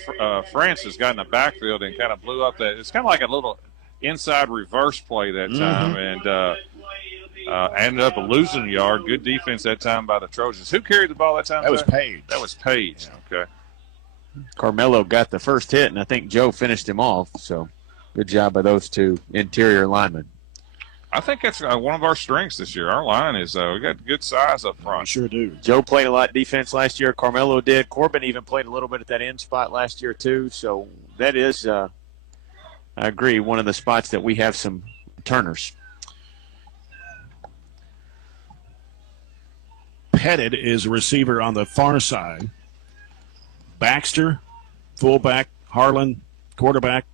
Francis, got in the backfield and kind of blew up that. It's kind of like a little inside reverse play that time, and ended up losing a yard. Good defense that time by the Trojans. Who carried the ball that time? That was Page. That was Page. Yeah. Okay. Carmelo got the first hit, and I think Joe finished him off. So good job by those 2 interior linemen. I think that's one of our strengths this year. Our line is we got good size up front. We sure do. Joe played a lot of defense last year. Carmelo did. Corbin even played a little bit at that end spot last year too. So that is, I agree, one of the spots that we have some turners. Pettit is a receiver on the far side. Baxter, fullback. Harlan, quarterback.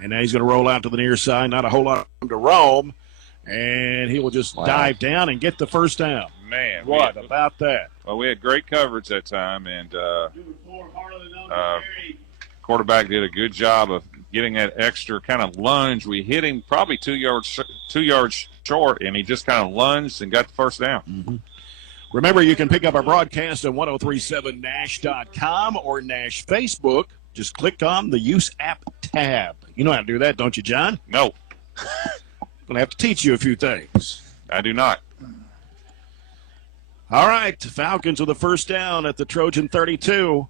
And now he's going to roll out to the near side. Not a whole lot of room to roam. And he will just dive down and get the first down. Man. What about that? Well, we had great coverage that time, and quarterback did a good job of getting that extra kind of lunge. We hit him probably 2 yards short, and he just kind of lunged and got the first down. Mm-hmm. Remember, you can pick up our broadcast at 1037nash.com or Nash Facebook. Just click on the Use App tab. You know how to do that, don't you, John? No. Going to have to teach you a few things. I do not. All right, Falcons with the first down at the Trojan 32.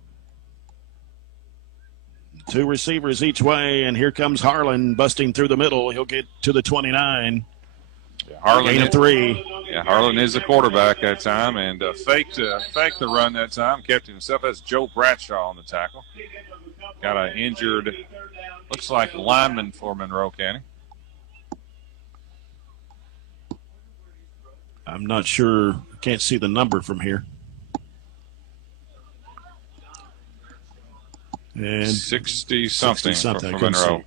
Two receivers each way, and here comes Harlan busting through the middle. He'll get to the 29. Harlan Gain of 3. Yeah, Harlan is the quarterback that time, and faked the run that time, kept himself. That's Joe Bradshaw on the tackle. Got an injured, looks like lineman for Monroe County. I'm not sure. Can't see the number from here. And 60-something for I Monroe. see.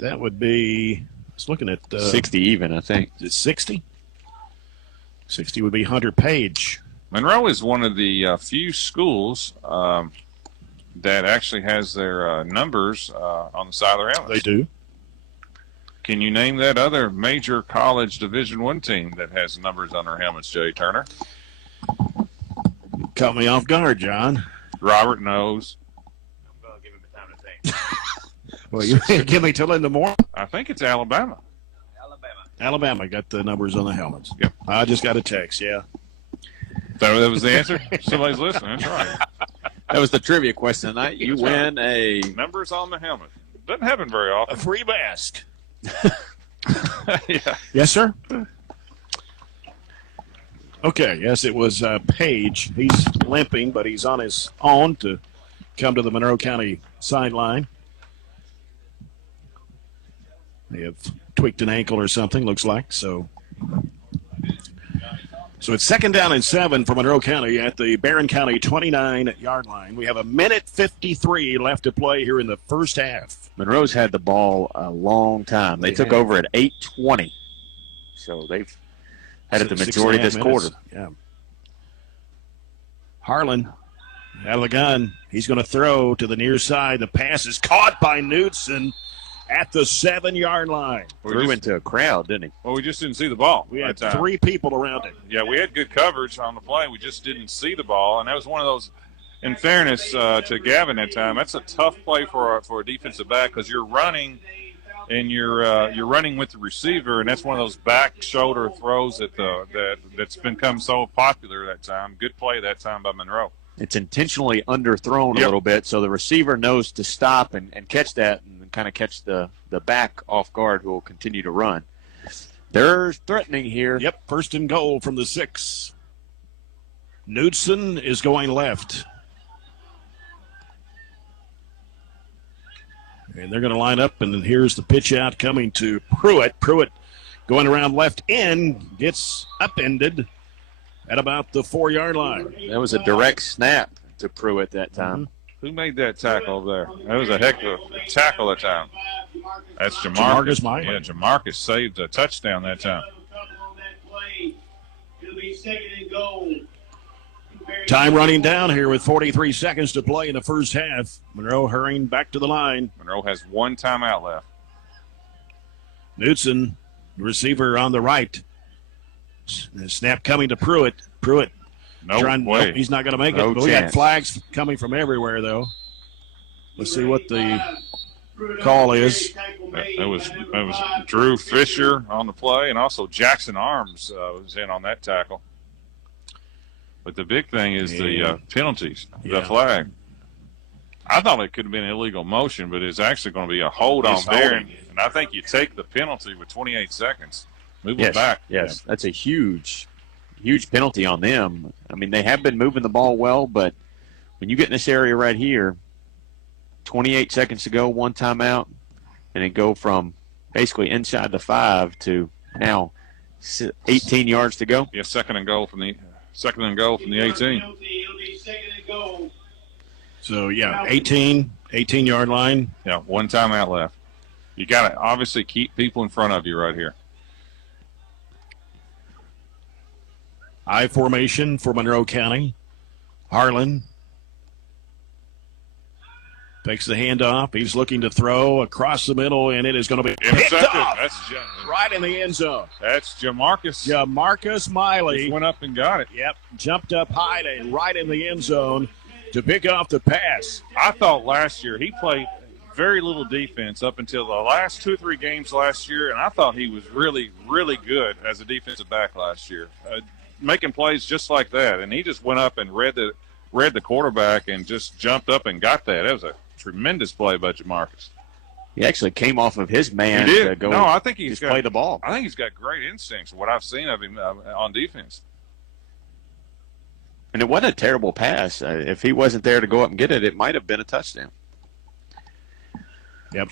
That would be, I was looking at 60 even, I think. Is it 60? 60 would be Hunter Page. Monroe is one of the few schools that actually has their numbers on the side of their helmets. They do. Can you name that other major college Division I team that has numbers on their helmets, Jay Turner? Caught me off guard, John. Robert knows. Give him time to think. Well, you give me till in the morning. I think it's Alabama. Alabama got the numbers on the helmets. Yep. I just got a text, yeah. That was the answer? Somebody's listening. That's right. That was the trivia question tonight. You win a Numbers on the helmet. Doesn't happen very A often. free mask. Yeah. Yes, sir? Okay, yes, it was Page. He's limping, but he's on his own to come to the Monroe County sideline. They have tweaked an ankle or something, looks like. So it's 2nd down and 7 for Monroe County at the Barren County 29-yard line. We have 1:53 left to play here in the first half. Monroe's had the ball a long time. They took over at 8:20. So they've had it the majority of this quarter. Yeah. Harlan out of the gun. He's going to throw to the near side. The pass is caught by Knudsen at the 7-yard line. Threw into a crowd, didn't he? Well, we just didn't see the ball. We had that time. 3 people around him. Yeah, we had good coverage on the play. We just didn't see the ball, and that was one of those. In fairness to Gavin that time, that's a tough play for a defensive back because you're running, and you're running with the receiver, and that's one of those back shoulder throws that's become so popular that time. Good play that time by Monroe. It's intentionally underthrown a little bit, so the receiver knows to stop and catch that and kind of catch the back off guard who will continue to run. They're threatening here. Yep, 1st and goal from the 6. Knudsen is going left. And they're going to line up, and then here's the pitch out coming to Pruitt. Pruitt going around left end, gets upended at about the 4-yard line. That was a direct snap to Pruitt that time. Who made that tackle there? That was a heck of a tackle that time. That's Jamarcus. Yeah, Jamarcus saved a touchdown that time. It'll be 2nd and goal. Time running down here with 43 seconds to play in the first half. Monroe hurrying back to the line. Monroe has 1 timeout left. Knudsen, receiver on the right. Snap coming to Pruitt. Pruitt. Nope, he's not going to make No it. But we chance. got flags coming from everywhere, though. Let's see what the call is. That was Drew Fisher on the play, and also Jackson Arms was in on that tackle. But the big thing is the penalties, the flag. I thought it could have been illegal motion, but it's actually going to be a hold on Barren. And I think you take the penalty with 28 seconds. Move it back. Yes, that's a huge penalty on them. I mean, they have been moving the ball well, but when you get in this area right here, 28 seconds to go, 1 timeout, and then go from basically inside the 5 to now 18 yards to go. Yeah, second and goal from the 18. So, 18-yard line. Yeah, 1 timeout left. You got to obviously keep people in front of you right here. I formation for Monroe County. Harlan takes the handoff. He's looking to throw across the middle, and it is going to be picked off right in the end zone. That's Jamarcus. Jamarcus Miley. Just went up and got it. Yep, jumped up high and right in the end zone to pick off the pass. I thought last year he played very little defense up until the last 2 or 3 games last year, and I thought he was really, really good as a defensive back last year, making plays just like that. And he just went up and read the quarterback and just jumped up and got that. It was a tremendous play by Jamarcus. He actually came off of his man He did. to go. No, I think he's play the ball. I think he's got great instincts. What I've seen of him on defense. And it wasn't a terrible pass. If he wasn't there to go up and get it, it might have been a touchdown. Yep.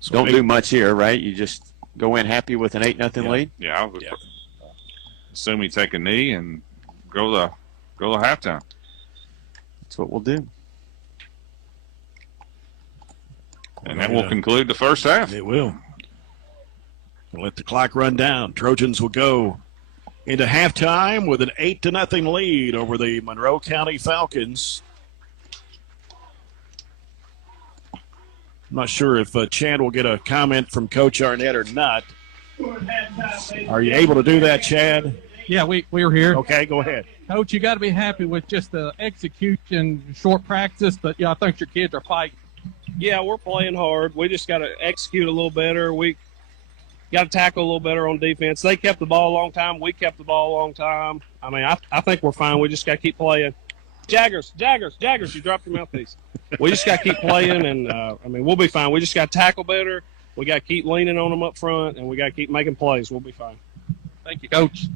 So don't do much here, right? You just go in happy with an 8-0 lead. Yeah, I would assume he take a knee and go to halftime. That's what we'll do. And that will conclude the first half. It will. We'll let the clock run down. Trojans will go into halftime with an 8-0 lead over the Monroe County Falcons. I'm not sure if Chad will get a comment from Coach Arnett or not. Are you able to do that, Chad? Yeah, we're here. Okay, go ahead. Coach, you got to be happy with just the execution, short practice, but I think your kids are fighting. Yeah, we're playing hard. We just got to execute a little better. We got to tackle a little better on defense. They kept the ball a long time. We kept the ball a long time. I mean, I think we're fine. We just got to keep playing. Jaggers, you dropped your mouthpiece. We just got to keep playing, and, we'll be fine. We just got to tackle better. We got to keep leaning on them up front, and we got to keep making plays. We'll be fine. Thank you, Coach.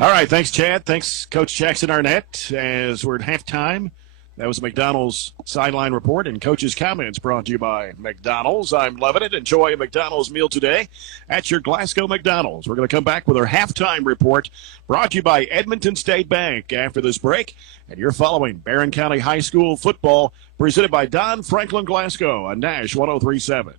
All right, thanks, Chad. Thanks, Coach Jackson Arnett. As we're at halftime, that was McDonald's sideline report and Coach's comments brought to you by McDonald's. I'm loving it. Enjoy a McDonald's meal today at your Glasgow McDonald's. We're going to come back with our halftime report brought to you by Edmonton State Bank after this break. And you're following Barren County High School football presented by Don Franklin Glasgow on Nash 103.7.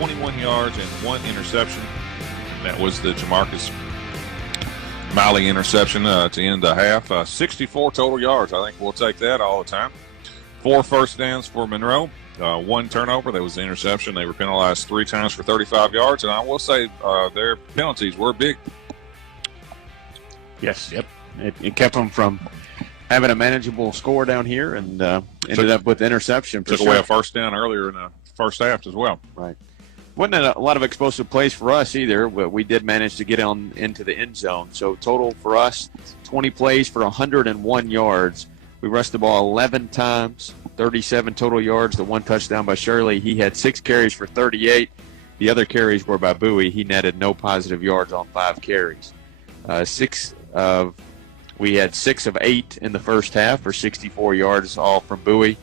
21 yards and 1 interception. That was the Jamarcus Miley interception to end the half. 64 total yards. I think we'll take that all the time. 4 first downs for Monroe. 1 turnover. That was the interception. They were penalized 3 times for 35 yards. And I will say their penalties were big. Yes. Yep. It kept them from having a manageable score down here and ended up with interception. Took away a first down earlier in the first half as well. Right. Wasn't a lot of explosive plays for us either, but we did manage to get on into the end zone. So total for us, 20 plays for 101 yards. We rushed the ball 11 times, 37 total yards, the 1 touchdown by Shirley. He had 6 carries for 38. The other carries were by Bowie. He netted no positive yards on 5 carries. We had 6 of 8 in the first half for 64 yards, all from Bowie.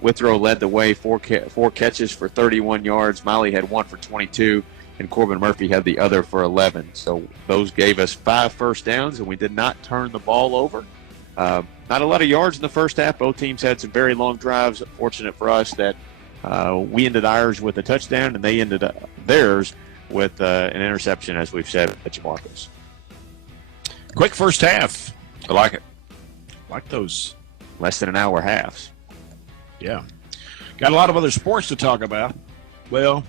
Withrow led the way, 4 catches for 31 yards. Miley had 1 for 22, and Corbin Murphy had the other for 11. So those gave us 5 first downs, and we did not turn the ball over. Not a lot of yards in the first half. Both teams had some very long drives. Fortunate for us that we ended ours with a touchdown, and they ended theirs with an interception, as we've said, at Jamarcus. Quick first half. I like it. Like those. Less than an hour halves. Yeah. Got a lot of other sports to talk about. Well,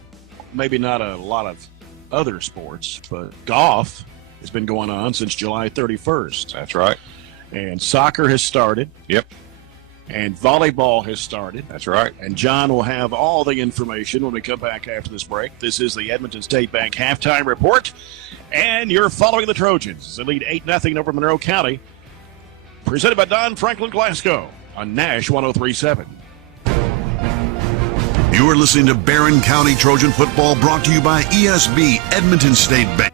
maybe not a lot of other sports, but golf has been going on since July 31st. That's right. And soccer has started. Yep. And volleyball has started. That's right. And John will have all the information when we come back after this break. This is the Edmonton State Bank Halftime Report. And you're following the Trojans as they lead 8-0 over Monroe County. Presented by Don Franklin Glasgow on Nash 103.7. You are listening to Barren County Trojan football, brought to you by ESB Edmonton State Bank.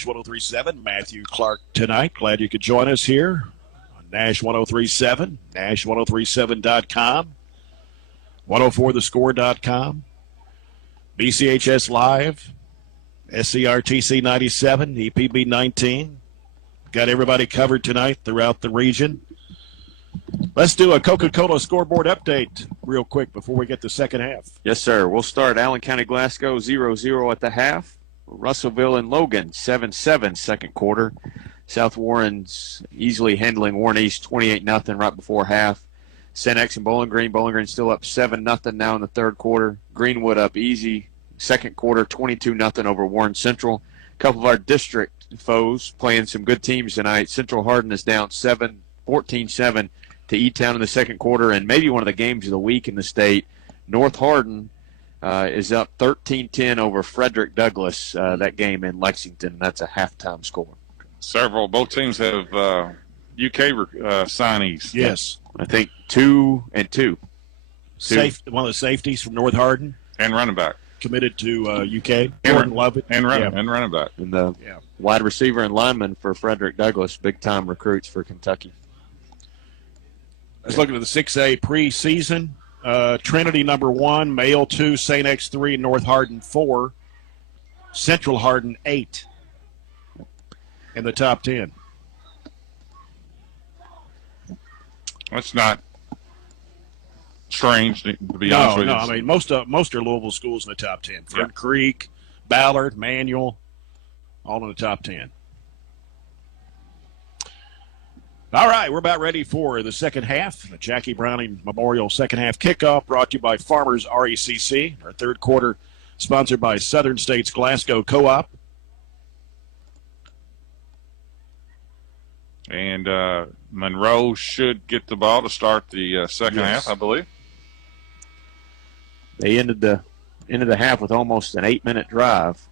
Nash 103.7. Matthew Clark tonight. Glad you could join us here on Nash 103.7, Nash1037.com, 104thescore.com, BCHS Live, SCRTC 97, EPB 19. Got everybody covered tonight throughout the region. Let's do a Coca-Cola scoreboard update real quick before we get the second half. Yes, sir. We'll start Allen County Glasgow 0-0 at the half. Russellville and Logan 7-7 second quarter. South Warren's easily handling Warren East 28-0 right before half. St. X and Bowling Green. Bowling Green still up 7-0 now in the third quarter. Greenwood up easy second quarter 22-0 over Warren Central. A couple of our district foes playing some good teams tonight. Central Hardin is down 14-7 to E-Town in the second quarter, and maybe one of the games of the week in the state. North Hardin is up 13-10 over Frederick Douglass, that game in Lexington. That's a halftime score. Both teams have UK signees. Yes. I think 2 and 2. One of the safeties from North Hardin. And running back. Committed to UK. Jordan Lovett. And running back. And the wide receiver and lineman for Frederick Douglass, big-time recruits for Kentucky. Let's look at the 6A preseason. Trinity number 1, Male 2, St. X 3, North Hardin 4, Central Hardin 8 in the top 10. That's not strange, to be honest with you. No, I mean, most are Louisville schools in the top 10. Fern Creek, Ballard, Manual, all in the top 10. All right, we're about ready for the second half. The Jackie Browning Memorial second half kickoff brought to you by Farmers RECC. Our third quarter sponsored by Southern States Glasgow Co-op. And Monroe should get the ball to start the second half, I believe. They ended the half with almost an 8-minute drive.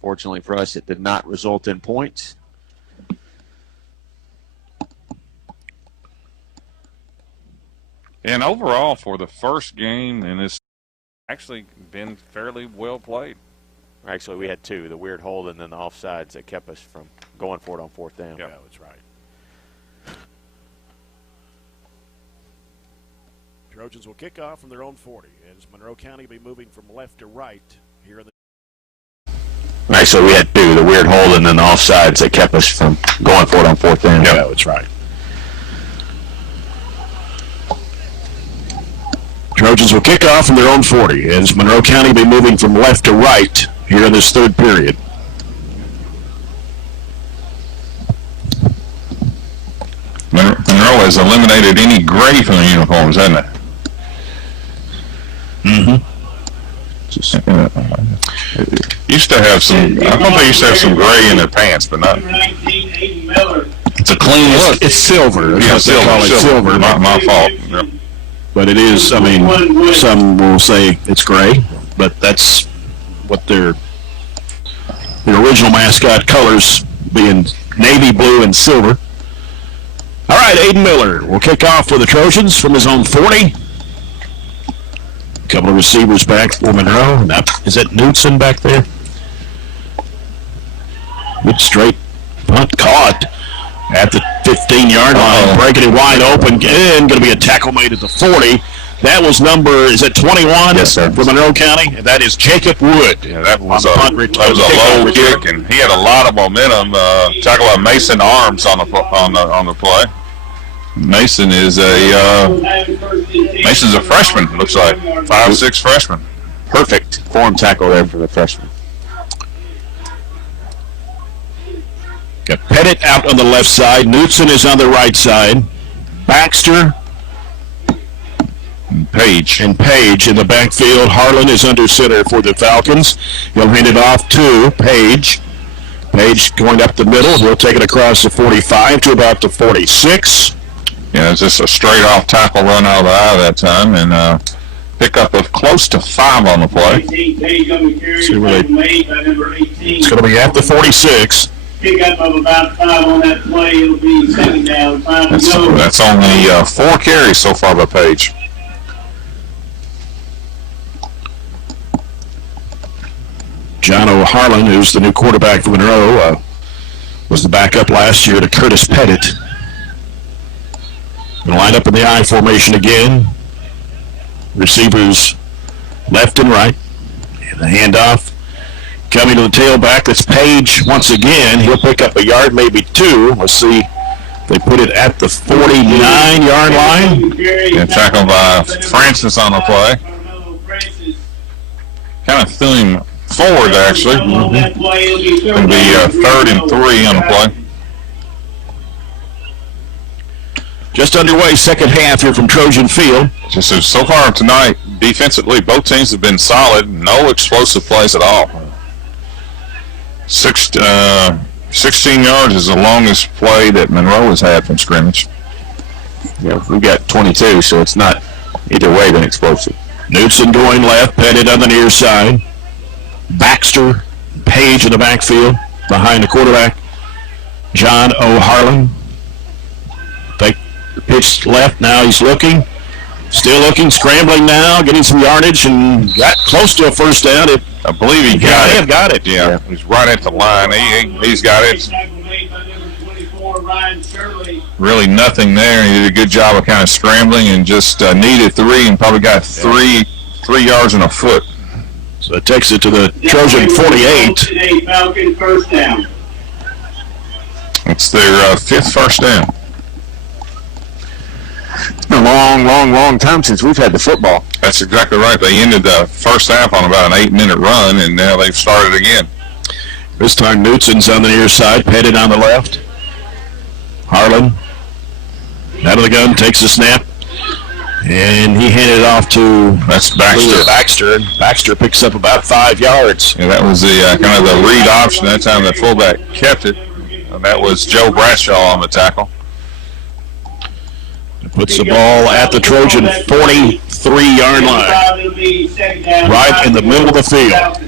Fortunately for us, it did not result in points. And overall, for the first game, and it's actually been fairly well played. Actually, we had 2, the weird hold and then the offsides that kept us from going for it on fourth down. Yeah, that's right. Trojans will kick off from their own 40 as Monroe County will be moving from left to right here in the. Actually, we had 2, the weird hold and then the offsides that kept us from going for it on fourth down. Yeah, that's right. Trojans will kick off from their own 40 as Monroe County will be moving from left to right here in this third period. Monroe has eliminated any gray from the uniforms, hasn't it? Mm-hmm. Used to have some. I thought they used to have some gray in their pants, but not. It's a clean look. It's silver. Yeah, silver. My fault. Yep. But it is, I mean, some will say it's gray, but that's what their original mascot colors being navy blue and silver. All right, Aiden Miller will kick off for the Trojans from his own 40. A couple of receivers back for Monroe. Is that Knudsen back there? Good straight punt caught at the 15-yard line, breaking it wide open. Again, going to be a tackle made at the 40. That was is it 21? Yes, sir. For Monroe County? And that is Jacob Wood. Yeah, that was a low kick, and he had a lot of momentum. Tackle by Mason Arms on the play. Mason is Mason's a freshman. Looks like 5'6" freshman. Perfect form tackle there for the freshman. Got Pettit out on the left side. Knudsen is on the right side. Baxter and Page in the backfield. Harlan is under center for the Falcons. He'll hand it off to Page. Page going up the middle. He'll take it across the 45 to about the 46. Yeah, it's just a straight off tackle run out of the eye that time, and pick up of close to 5 on the play. It's going to be at the 46. Pick up of about 5 on that play. It'll be second down. That's only 4 carries so far by Page. John O'Harlan, who's the new quarterback for Monroe, Was the backup last year to Curtis Pettit. Going to line up in the I formation again. Receivers left and right. And the handoff coming to the tailback. That's Page once again. He'll pick up a yard, maybe two. Let's see. They put it at the 49-yard line. And tackled by Francis on the play. Kind of threw him forward, actually. It'll be 3rd and 3 on the play. Just underway, second half here from Trojan Field. So far tonight, defensively, both teams have been solid. No explosive plays at all. 16 yards is the longest play that Monroe has had from scrimmage. Yeah, we got 22, so it's not either way been explosive. Knutson going left, Pettit on the near side. Baxter, Page in the backfield behind the quarterback. John O'Harlan. Fake the pitch left, now he's looking. Still looking, scrambling now, getting some yardage, and got close to a first down. I believe he got it. Got it. Yeah, he's right at the line. He's got it. Really nothing there. He did a good job of kind of scrambling and just needed 3 and probably got 3 yards and a foot. So it takes it to the Trojan 48. It's their 5th first down. It's been a long time since we've had the football. That's exactly right. They ended the first half on about an 8-minute run, and now they've started again. This time Knutson's on the near side, Pettit on the left. Harlan out of the gun, takes the snap, and he handed it off to Baxter. Baxter picks up about 5 yards. Yeah, that was the kind of the read option. That time the fullback kept it. And that was Joe Bradshaw on the tackle. Puts the ball at the Trojan 43-yard line, right in the middle of the field.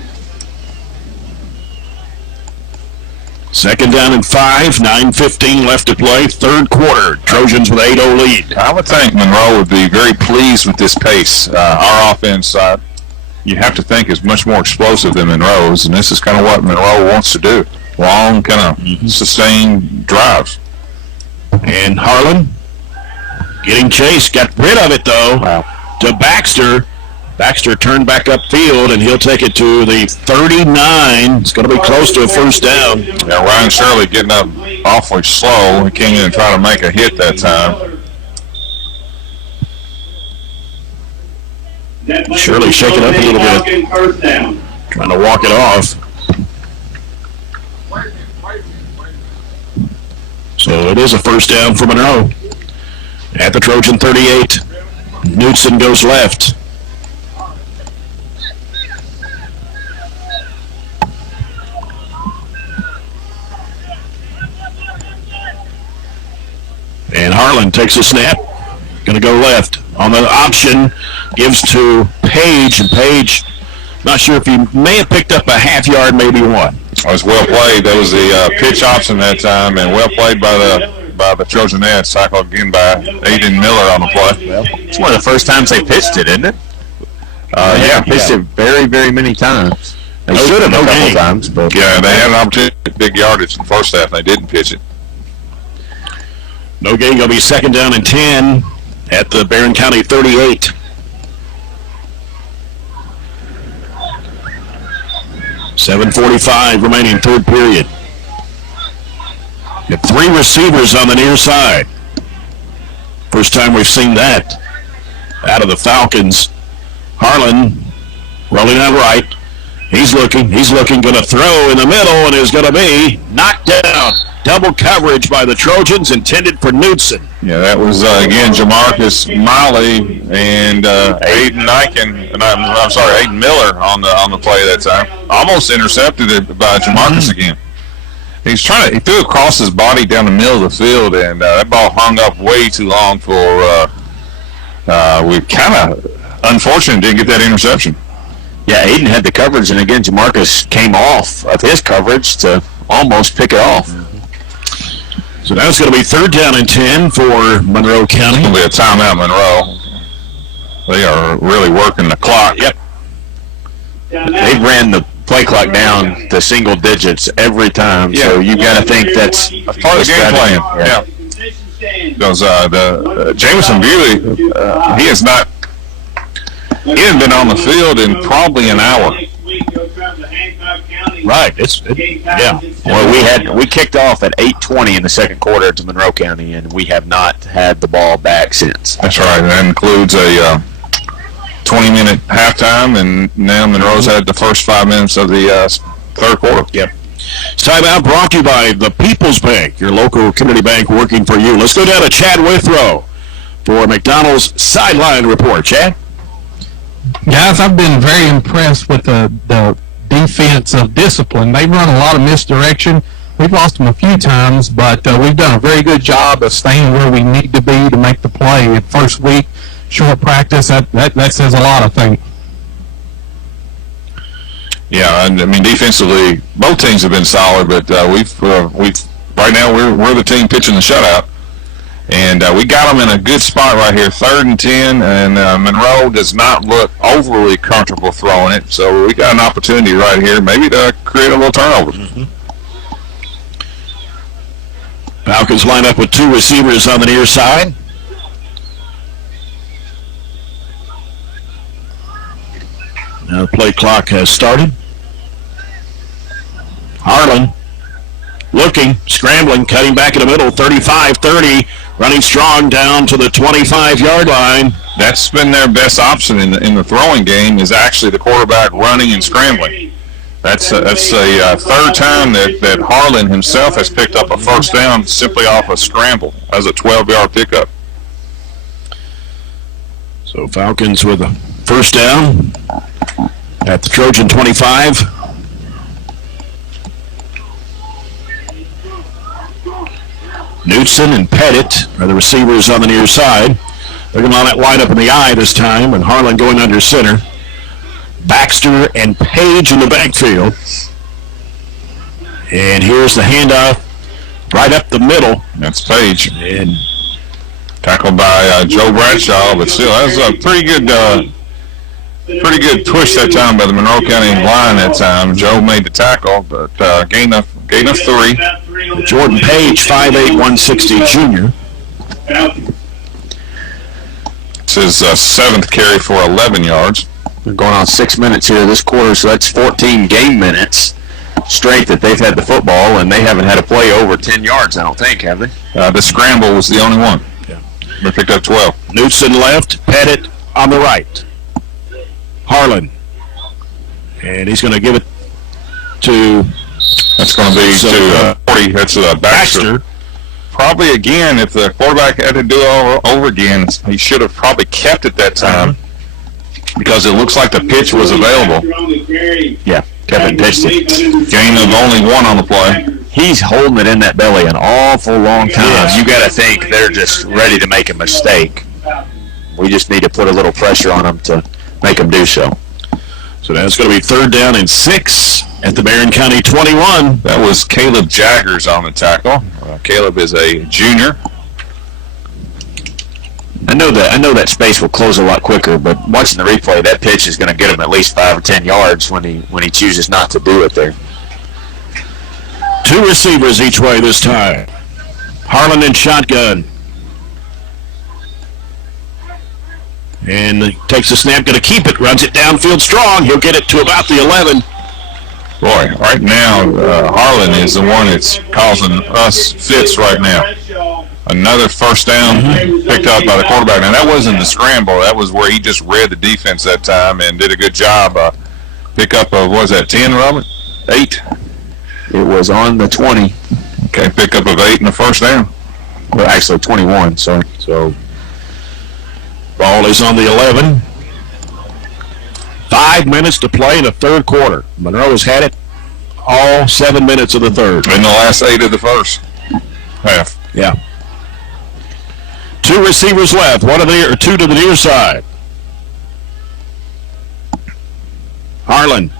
Second down and 5, 9:15 left to play, third quarter. Trojans with 8-0 lead. I would think Monroe would be very pleased with this pace. Our offense, you have to think, is much more explosive than Monroe's, and this is kind of what Monroe wants to do. Long, kind of sustained drives. And Harlan getting chased, got rid of it though, to Baxter. Baxter turned back upfield, and he'll take it to the 39. It's going to be close to a first down. Yeah, Ryan Shirley getting up awfully slow. He came in and tried to make a hit that time. Shirley shaking up a little bit, trying to walk it off. So it is a first down for Monroe. At the Trojan 38, Knutson goes left. And Harlan takes a snap. Going to go left. On the option, gives to Page. And Page, not sure if he may have picked up a half yard, maybe one. It was well played. That was the pitch option that time, and well played by the Trojanettes. Tackled again by Aiden Miller on the play. Well, it's one of the first times they pitched it, isn't it? Pitched it very, very many times. They should have a couple times, but yeah, they had an opportunity to big yardage in the first half. They didn't pitch it. No gain. Going to be second down and 10 at the Barren County 38. .45 remaining, third period. Got 3 receivers on the near side. First time we've seen that out of the Falcons. Harlan rolling out right. He's looking, going to throw in the middle, and is going to be knocked down. Double coverage by the Trojans, intended for Knutson. Yeah, that was, again, Jamarcus Miley and Aiden Miller on the play that time. Almost intercepted it by Jamarcus again. He threw across his body down the middle of the field, and that ball hung up way too long for, we kind of unfortunate didn't get that interception. Yeah, Aiden had the coverage, and again, Jamarcus came off of his coverage to almost pick it off. So now it's going to be third down and 10 for Monroe County. It's going to be a timeout, Monroe. They are really working the clock. Yep. They ran the play clock down to single digits every time. Yeah. So you got to think that's part of the game plan. Yeah. Because Jameson Bewley, he hasn't been on the field in probably an hour. Right. Yeah. Well, we kicked off at 8:20 in the second quarter to Monroe County, and we have not had the ball back since. That's right. And that includes a 20-minute halftime, and now Monroe's had the first 5 minutes of the third quarter. Yep. Timeout brought to you by the People's Bank, your local community bank working for you. Let's go down to Chad Withrow for McDonald's Sideline Report. Chad? Guys, I've been very impressed with the defensive discipline. They've run a lot of misdirection. We've lost them a few times, but we've done a very good job of staying where we need to be to make the play. At first week, short practice, that says a lot, I think. Yeah, and I mean defensively, both teams have been solid, but we've right now we're the team pitching the shutout, and we got them in a good spot right here, 3rd and 10, and Monroe does not look overly comfortable throwing it, so we got an opportunity right here, maybe to create a little turnover. Mm-hmm. Falcons line up with 2 receivers on the near side. Now the play clock has started. Harlan looking, scrambling, cutting back in the middle, 35-30, running strong down to the 25-yard line. That's been their best option in the throwing game, is actually the quarterback running and scrambling. That's a third time that Harlan himself has picked up a first down simply off a scramble as a 12-yard pickup. So Falcons with a first down at the Trojan 25. Knutson and Pettit are the receivers on the near side. They're going to line up in the eye this time, and Harlan going under center. Baxter and Page in the backfield. And here's the handoff right up the middle. That's Page. And tackled by Joe Bradshaw, but still, that was a pretty good push that time by the Monroe County line that time. Joe made the tackle, but gain of 3. Jordan Page, 5'8", 160 junior. It's his 7th carry for 11 yards. We're going on 6 minutes here this quarter, so that's 14 game minutes straight that they've had the football, and they haven't had a play over 10 yards, I don't think, have they? The scramble was the only one. Yeah. They picked up 12. Knutson left, Pettit on the right. Harlan. And he's going to give it to... That's going to be to 40. That's Baxter. Probably, again, if the quarterback had to do it over again, he should have probably kept it that time because it looks like the pitch was available. Yeah, Kevin pitched it. Gain of only 1 on the play. He's holding it in that belly an awful long time. Yes. You got to think they're just ready to make a mistake. We just need to put a little pressure on them to make them do so. So that's going to be 3rd down and 6 at the Barren County 21. That was Caleb Jaggers on the tackle. Caleb is a junior. I know that space will close a lot quicker, but watching the replay, that pitch is going to get him at least 5 or 10 yards when he chooses not to do it there. 2 receivers each way this time. Harlan in shotgun. And he takes the snap, going to keep it, runs it downfield strong. He'll get it to about the 11. Boy, right now, Harlan is the one that's causing us fits right now. Another first down picked up by the quarterback. Now, that wasn't the scramble. That was where he just read the defense that time and did a good job. Pick up of, what was that, 10, Robert? 8? It was on the 20. Okay, pick up of 8 and the first down. Well, actually 21, sorry. So, ball is on the 11. 5 minutes to play in the third quarter. Monroe has had it all 7 minutes of the third. In the last 8 of the first half. Yeah. 2 receivers left. 2 to the near side. Harlan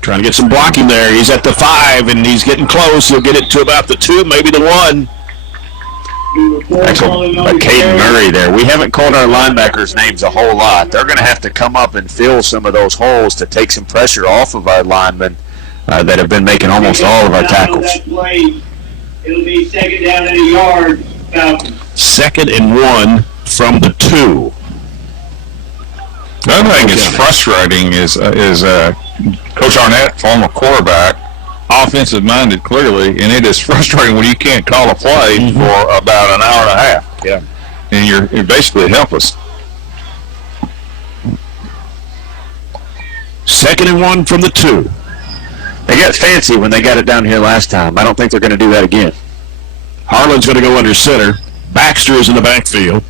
trying to get some blocking there. He's at the 5, and he's getting close. He'll get it to about the 2, maybe the 1. Actually, but Caden Murray there. We haven't called our linebackers' names a whole lot. They're going to have to come up and fill some of those holes to take some pressure off of our linemen that have been making almost all of our tackles. It'll be second down and a yard. Falcons. 2nd and 1 from the 2. The other thing that's frustrating is Coach Arnett, former quarterback, offensive-minded clearly, and it is frustrating when you can't call a play for about an hour and a half. Yeah. And you're basically helpless. 2nd and 1 from the 2. They got fancy when they got it down here last time. I don't think they're going to do that again. Harlan's going to go under center. Baxter is in the backfield.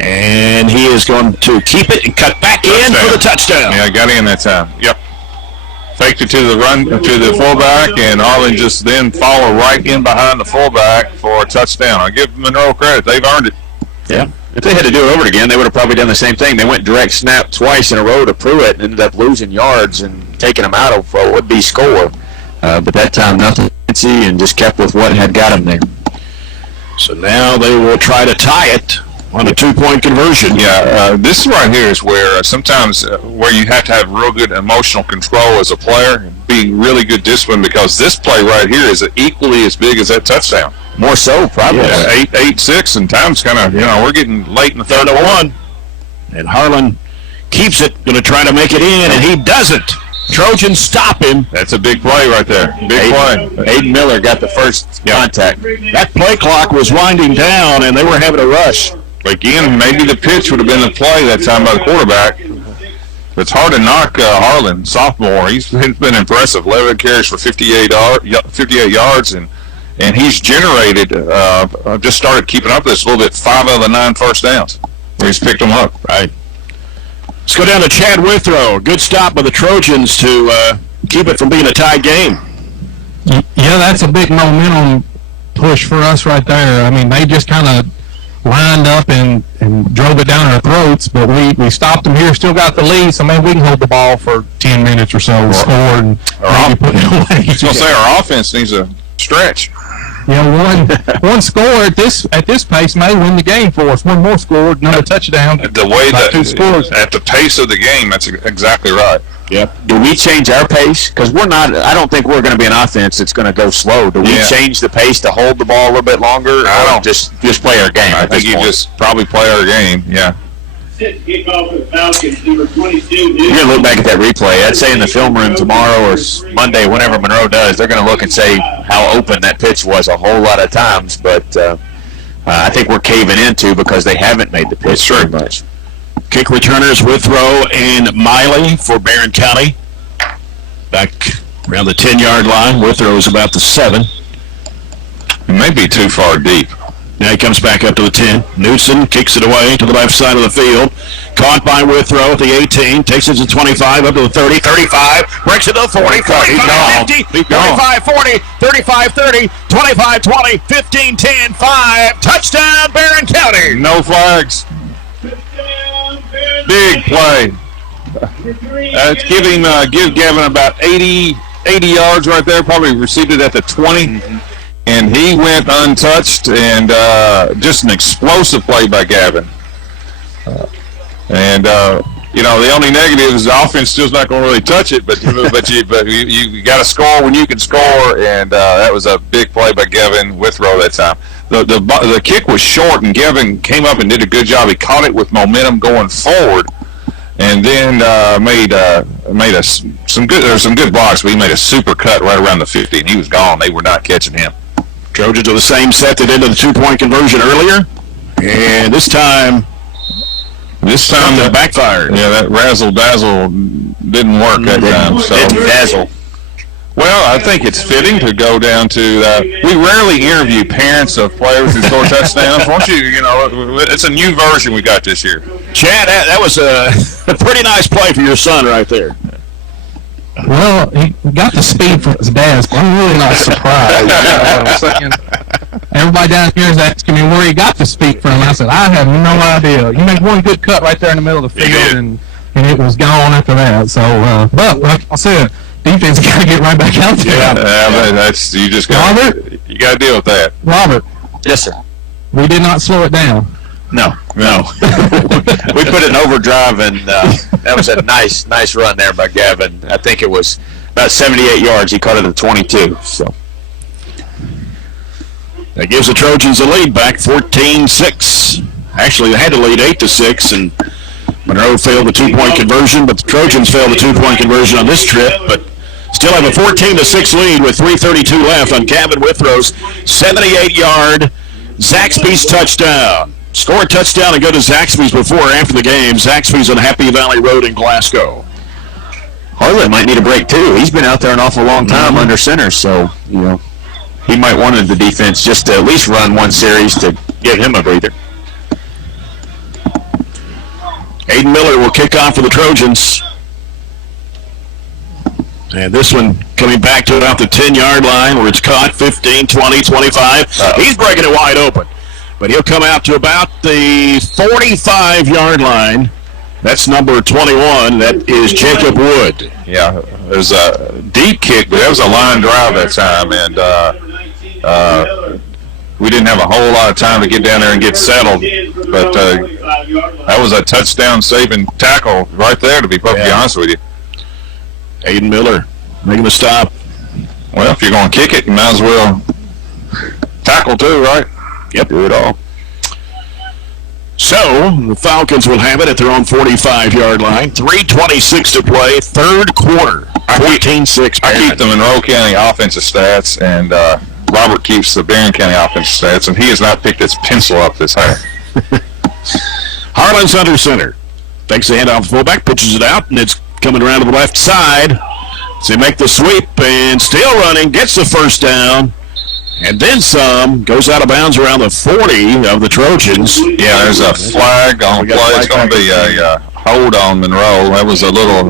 And he is going to keep it and cut back in for the touchdown. Yeah, got in that time. Yep. Faked it to the fullback, and Harlan just then follow right in behind the fullback for a touchdown. I give Monroe credit. They've earned it. Yeah. If they had to do it over again, they would have probably done the same thing. They went direct snap twice in a row to Pruitt and ended up losing yards and taking them out of what would be score. But that time, nothing fancy and just kept with what had got them there. So now they will try to tie it on a 2-point conversion. Yeah, this right here is where sometimes where you have to have real good emotional control as a player, be really good discipline, because this play right here is equally as big as that touchdown. More so, probably. Yeah, 8-6, and time's kind of, we're getting late in the 3rd and 1. And Harlan keeps it, going to try to make it in, and he doesn't. Trojans stop him. That's a big play right there. Big play. Aiden Miller got the first contact. That play clock was winding down, and they were having a rush. Again, maybe the pitch would have been the play that time by the quarterback. It's hard to knock Harlan, sophomore. He's been impressive. 11 carries for 58 yards, and he's generated, just started keeping up with this a little bit, 5 out of the 9 first downs where he's picked them up. Right. Let's go down to Chad Withrow. Good stop by the Trojans to keep it from being a tied game. Yeah, that's a big momentum push for us right there. I mean, they just kind of lined up and drove it down our throats, but we stopped them here, still got the lead, so maybe we can hold the ball for 10 minutes or so, score, and maybe put it away. I was going to say, our offense needs a stretch. One score at this pace may win the game for us. One more score, another touchdown. The way that 2 scores at the pace of the game, that's exactly right. Yep. Do we change our pace? Because we're not. I don't think we're going to be an offense that's going to go slow. Do we change the pace to hold the ball a little bit longer? I don't. Just play our game. I think you just probably play our game. Yeah. Kickoff for the Falcons, number 22. You're going to look back at that replay. I'd say in the film room tomorrow or Monday, whenever Monroe does, they're going to look and say how open that pitch was a whole lot of times. But I think we're caving into because they haven't made the pitch very much. Kick returners Withrow and Miley for Barren County. Back around the 10-yard line. Withrow's about the 7. It may be too far deep. Now he comes back up to the 10. Newsom kicks it away to the left side of the field. Caught by Withrow at the 18. Takes it to 25, up to the 30, 35. Breaks it to the 40, 45, 50, 35, 40, 35, 30, 25, 20, 15, 10, 5. Touchdown, Barren County. No flags. Big play. Give Gavin about 80 yards right there. Probably received it at the 20. And he went untouched, and just an explosive play by Gavin. The only negative is the offense still's not going to really touch it, but you got to score when you can score, and that was a big play by Gavin Withrow that time. The kick was short, and Gavin came up and did a good job. He caught it with momentum going forward, and then made some good blocks, but he made a super cut right around the 50, and he was gone. They were not catching him. Trojans are the same set that ended the 2-point conversion earlier, and this time that backfired. Yeah, that razzle-dazzle didn't work that time. So. Didn't dazzle. Well, I think it's fitting to go down to we rarely interview parents of players who score touchdowns. Won't you, it's a new version we got this year. Chad, that was a pretty nice play for your son right there. Well, he got the speed from his dad, so I'm really not surprised. Everybody down here is asking me where he got the speed from. I said, I have no idea. You make one good cut right there in the middle of the field, and it was gone after that. So, but like I said, defense got to get right back out there. Yeah, you just got to deal with that. Robert. Yes, sir. We did not slow it down. No. We put it in overdrive, and that was a nice run there by Gavin. I think it was about 78 yards. He caught it at 22. So that gives the Trojans a lead back 14-6. Actually, they had to lead 8-6, and Monroe failed the 2-point conversion, but the Trojans failed the 2-point conversion on this trip, but still have a 14-6 lead with 3:32 left on Gavin Withrow's 78-yard Zaxby's touchdown. Score a touchdown and go to Zaxby's before or after the game. Zaxby's on Happy Valley Road in Glasgow. Harlan might need a break, too. He's been out there an awful long time under center, so, he might wanted the defense just to at least run one series to give him a breather. Aiden Miller will kick off for the Trojans. And this one coming back to about the 10-yard line where it's caught, 15, 20, 25. He's breaking it wide open. But he'll come out to about the 45-yard line. That's number 21. That is Jacob Wood. Yeah, it was a deep kick, but that was a line drive that time. And we didn't have a whole lot of time to get down there and get settled. But that was a touchdown-saving tackle right there, to be perfectly honest with you. Aiden Miller making the stop. Well, if you're going to kick it, you might as well tackle too, right? Yep, do it all. So, the Falcons will have it at their own 45-yard line. 3:26 to play, third quarter, 14-6. I keep the Monroe County offensive stats, and Robert keeps the Barren County offensive stats, and he has not picked his pencil up this high. Harlan's under center. Takes the handoff to fullback, pitches it out, and it's coming around to the left side. So they make the sweep, and still running, gets the first down, and then some. Goes out of bounds around the 40 of the Trojans. Yeah, there's a flag on play. It's going to be a hold on Monroe. That was a little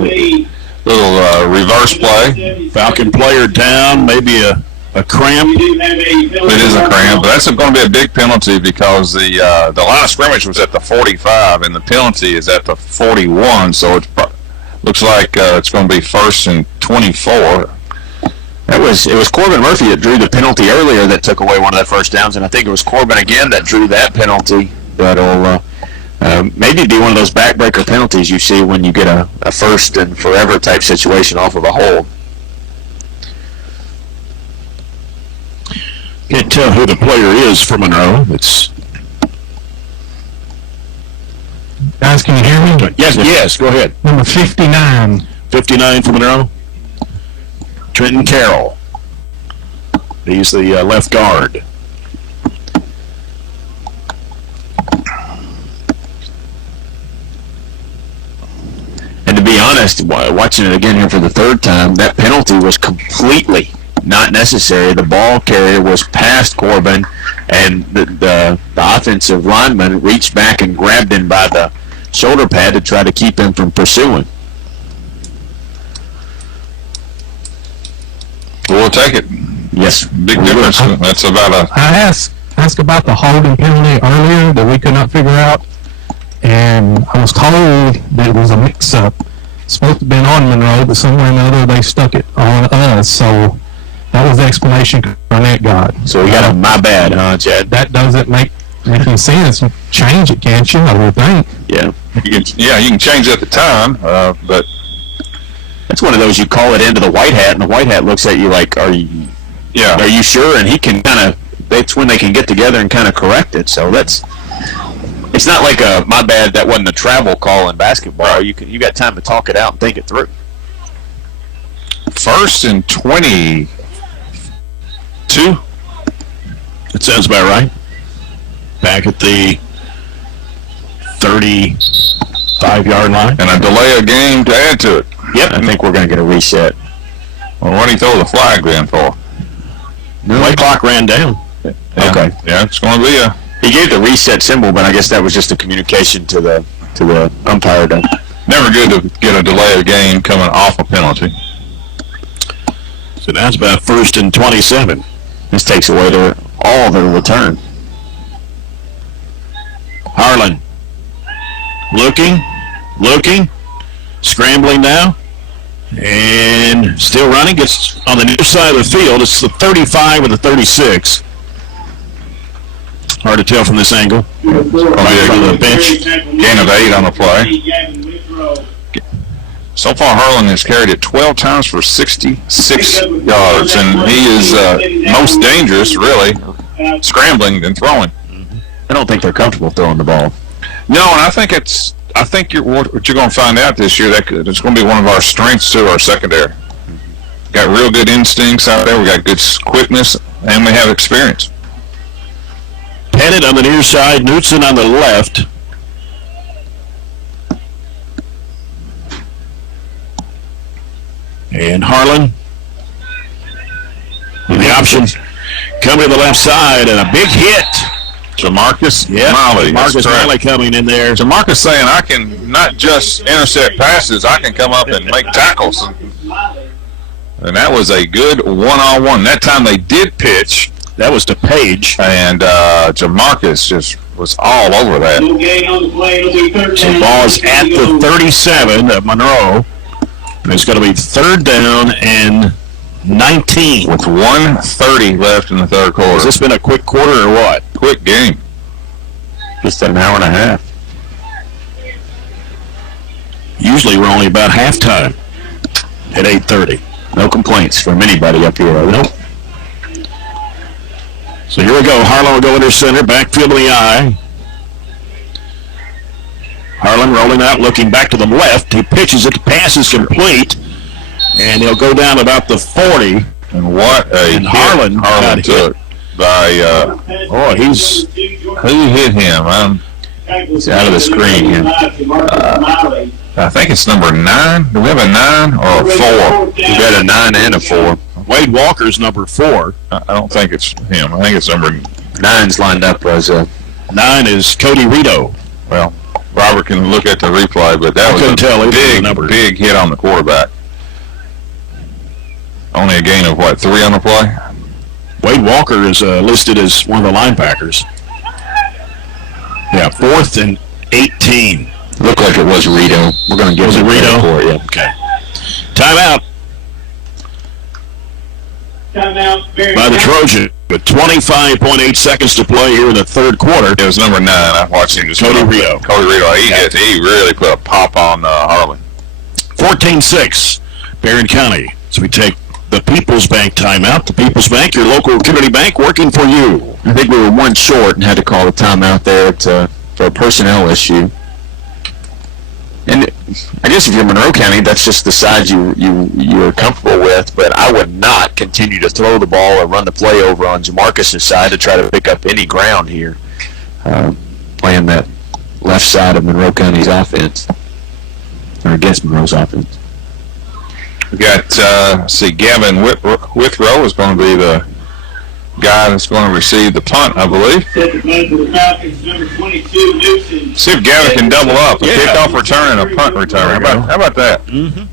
reverse play. Falcon player down, maybe a cramp. It is a cramp, but that's going to be a big penalty because the line of scrimmage was at the 45, and the penalty is at the 41, so it looks like it's going to be 1st and 24. It was Corbin Murphy that drew the penalty earlier that took away one of the first downs, and I think it was Corbin again that drew that penalty. That'll maybe be one of those backbreaker penalties you see when you get a first and forever type situation off of a hold. Can't tell who the player is for Monroe. Guys, can you hear me? Yes, go ahead. Number 59. 59 for Monroe. Trenton Carroll. He's the left guard. And to be honest, watching it again here for the third time, that penalty was completely not necessary. The ball carrier was past Corbin, and the offensive lineman reached back and grabbed him by the shoulder pad to try to keep him from pursuing. We'll take it. Yes. Big difference. That's about a... I asked about the holding penalty earlier that we could not figure out, and I was told that it was a mix-up. It's supposed to have been on Monroe, but somewhere or another they stuck it on us, so that was the explanation Garnett got. So we got a my bad, huh, Chad? That doesn't make any sense. Change it, can't you? I would think. Yeah. You can change it at the time, but... That's one of those you call it into the white hat, and the white hat looks at you like, are you sure? And he can that's when they can get together and kind of correct it. So it's not like my bad, that wasn't a travel call in basketball. You got time to talk it out and think it through. 1st and 22. That sounds about right. Back at the 35-yard line. And a delay of game to add to it. Yep, I think we're going to get a reset. Well, what do you throw the flag then for? The white clock ran down. Yeah. Okay. Yeah, it's going to be a... He gave the reset symbol, but I guess that was just a communication to the umpire. Never good to get a delay of game coming off a penalty. So that's about 1st and 27. This takes away all their return. Harlan. Looking. Scrambling now. And still running. Gets on the near side of the field. It's the 35 with the 36. Hard to tell from this angle. Going to be the bench. Gain of 8 on the play. So far, Harlan has carried it 12 times for 66 yards, and he is most dangerous, really, scrambling than throwing. I don't think they're comfortable throwing the ball. No, and I think what you're going to find out this year, it's going to be one of our strengths to our secondary. Got real good instincts out there. We got good quickness, and we have experience. Pettit on the near side, Knutson on the left. And Harlan with the option coming to the left side, and a big hit. Jamarcus Miley. Marcus Miley coming in there. Jamarcus saying, I can not just intercept passes, I can come up and make tackles. And that was a good one-on-one. That time they did pitch. That was to Page. And Jamarcus just was all over that. So the ball is at the 37 of Monroe. And it's going to be 3rd down and 19. With 1:30 left in the third quarter. Has this been a quick quarter or what? Quick game. Just an hour and a half. Usually we're only about halftime at 8:30. No complaints from anybody up here. Nope. So here we go. Harlan will go into center. Backfield in the eye. Harlan rolling out, looking back to the left. He pitches it. The pass is complete. And he'll go down about the 40. And what a hit Harlan took by, who hit him? He's out of the screen here. I think it's number 9. Do we have a 9 or a 4? We got a 9 and a 4. Wade Walker's number 4. I don't think it's him. I think it's number 9's lined up as a 9 is Cody Rito. Well, Robert can look at the replay, but that was a big hit on the quarterback. Only a gain of, 3 on the play? Wade Walker is listed as one of the linebackers. Yeah, 4th and 18. Looked like it was Rito. We're going to give it Rito for it. Yeah. Okay. Timeout by the Trojans with 25.8 seconds to play here in the third quarter. It was number 9. I watched him just Cody Rito. He really put a pop on Harlan. 14-6, Barren County. So we take the People's Bank timeout. The People's Bank, your local community bank, working for you. I think we were 1 short and had to call the timeout there for a personnel issue. And I guess if you're Monroe County, that's just the side you're comfortable with. But I would not continue to throw the ball or run the play over on Jamarcus' side to try to pick up any ground here, playing that left side of Monroe County's offense, or against Monroe's offense. We got, Gavin Withrow is going to be the guy that's going to receive the punt, I believe. See if Gavin can double up. A kickoff return and a punt return. How about that? Mm-hmm.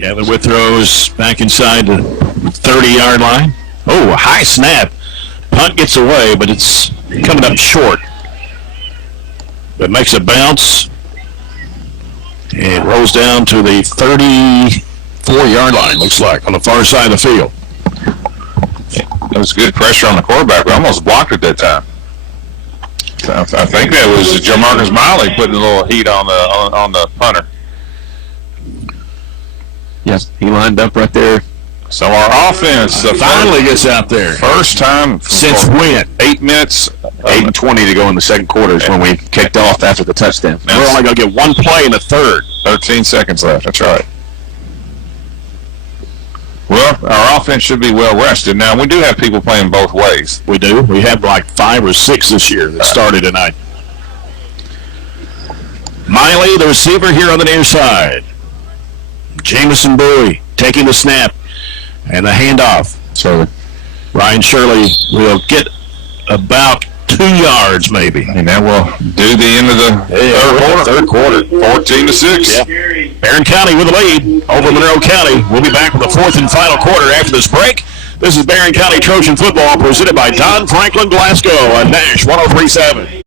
Gavin Withrow's back inside the 30-yard line. Oh, a high snap. Punt gets away, but it's coming up short. But makes a bounce. And rolls down to the 34-yard line, looks like, on the far side of the field. That was good pressure on the quarterback. We almost blocked it that time. So I think that was Jamarcus Miley putting a little heat on the punter. Yes, he lined up right there. So our offense finally gets out there. First time since when? 8 minutes. 8:20 to go in the second quarter is when we kicked off after the touchdown. We're only going to get 1 play in the third. 13 seconds left. That's right. Well, our offense should be well rested. Now, we do have people playing both ways. We do. We have like 5 or 6 this year that started tonight. Miley, the receiver here on the near side. Jamison Bowie taking the snap and the handoff. So Ryan Shirley will get about 2 yards maybe. And that will do the end of the third quarter. 14-6. Yeah. Barren County with the lead over Monroe County. We'll be back with the 4th and final quarter after this break. This is Barren County Trojan football presented by Don Franklin Glasgow on Nash 103.7.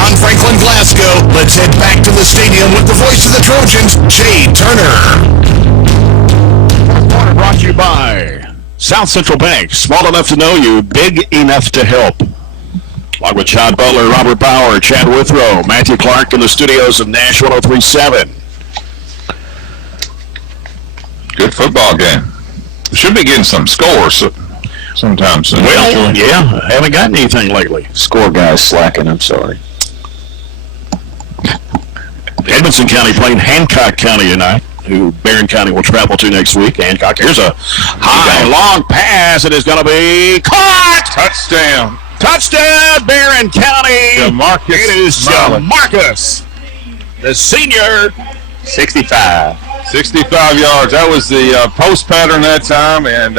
John Franklin Glasgow. Let's head back to the stadium with the voice of the Trojans, Jay Turner. Brought to you by South Central Bank. Small enough to know you, big enough to help. Along with Chad Butler, Robert Bauer, Chad Withrow, Matthew Clark in the studios of Nash 103.7. Good football game. Should be getting some scores sometimes. Well, yeah, haven't gotten anything lately. Score guys slacking, I'm sorry. Edmonson County playing Hancock County tonight, who Barren County will travel to next week. Hancock, here's a high, long pass. It is going to be caught. Touchdown. Touchdown, Barren County. Jamarcus It is Jamarcus, the senior. 65. 65 yards. That was the post pattern that time, and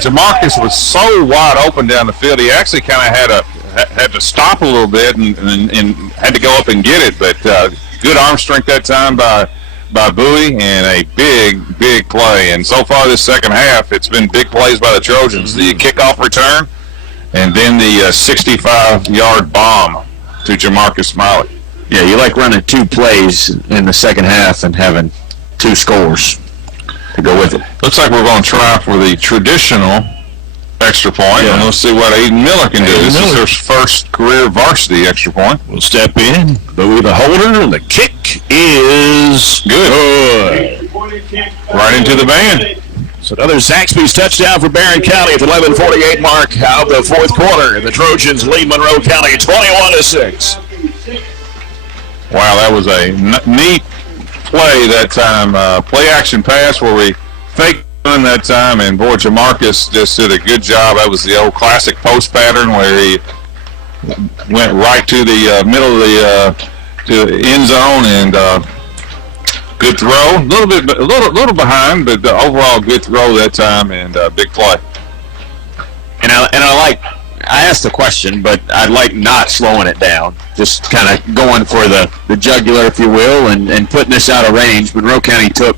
Jamarcus was so wide open down the field. He actually kind of had to stop a little bit and had to go up and get it. But good arm strength that time by Bowie, and a big play. And so far this second half, it's been big plays by the Trojans. The kickoff return, and then the 65-yard bomb to Jamarcus Smiley. Yeah, you like running two plays in the second half and having two scores to go with it. Looks like we're going to try for the traditional extra point, and we'll see what Aiden Miller can do. This is her first career varsity extra point. We'll step in. Bowie the holder, and the kick is good. Right into the band. So another Zaxby's touchdown for Barren County at the 11:48 mark of the fourth quarter. The Trojans lead Monroe County 21-6. Wow, that was a neat play that time. Play action pass where we faked run that time, and boy, Jamarcus just did a good job. That was the old classic post pattern where he went right to the middle of the end zone, and good throw. A little behind, but overall good throw that time, and big play. And I asked the question, but I like not slowing it down. Just kind of going for the jugular, if you will, and putting this out of range. Monroe County took,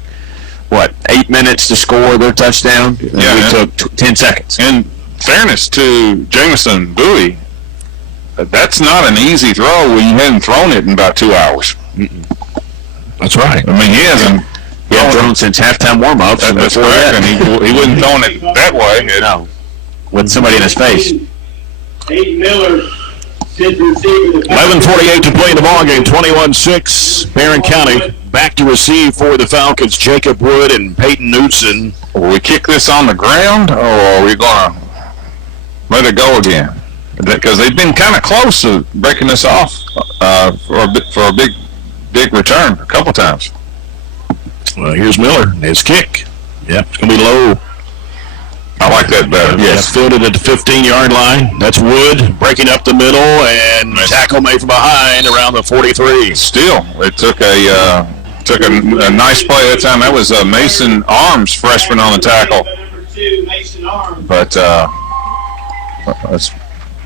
8 minutes to score their touchdown? Yeah, we took 10 seconds. In fairness to Jamison Bowie, that's not an easy throw when you hadn't thrown it in about 2 hours. That's right. I mean, he hasn't thrown since halftime warm-ups. That's correct, and he wasn't throwing it that way. No, with somebody in his face. Aiden Miller, 11:48 to play in the ballgame. 21-6. Barren County back to receive for the Falcons. Jacob Wood and Peyton Knudsen. Will we kick this on the ground, or are we going to let it go again? Because they've been kind of close to breaking this off for a big return a couple times. Well, here's Miller. His kick. Yeah, it's going to be low. I like that better. Yes, fielded at the 15-yard line. That's Wood breaking up the middle, and tackle made from behind around the 43. Still, it took a nice play that time. That was Mason Arms, freshman, on the tackle. But that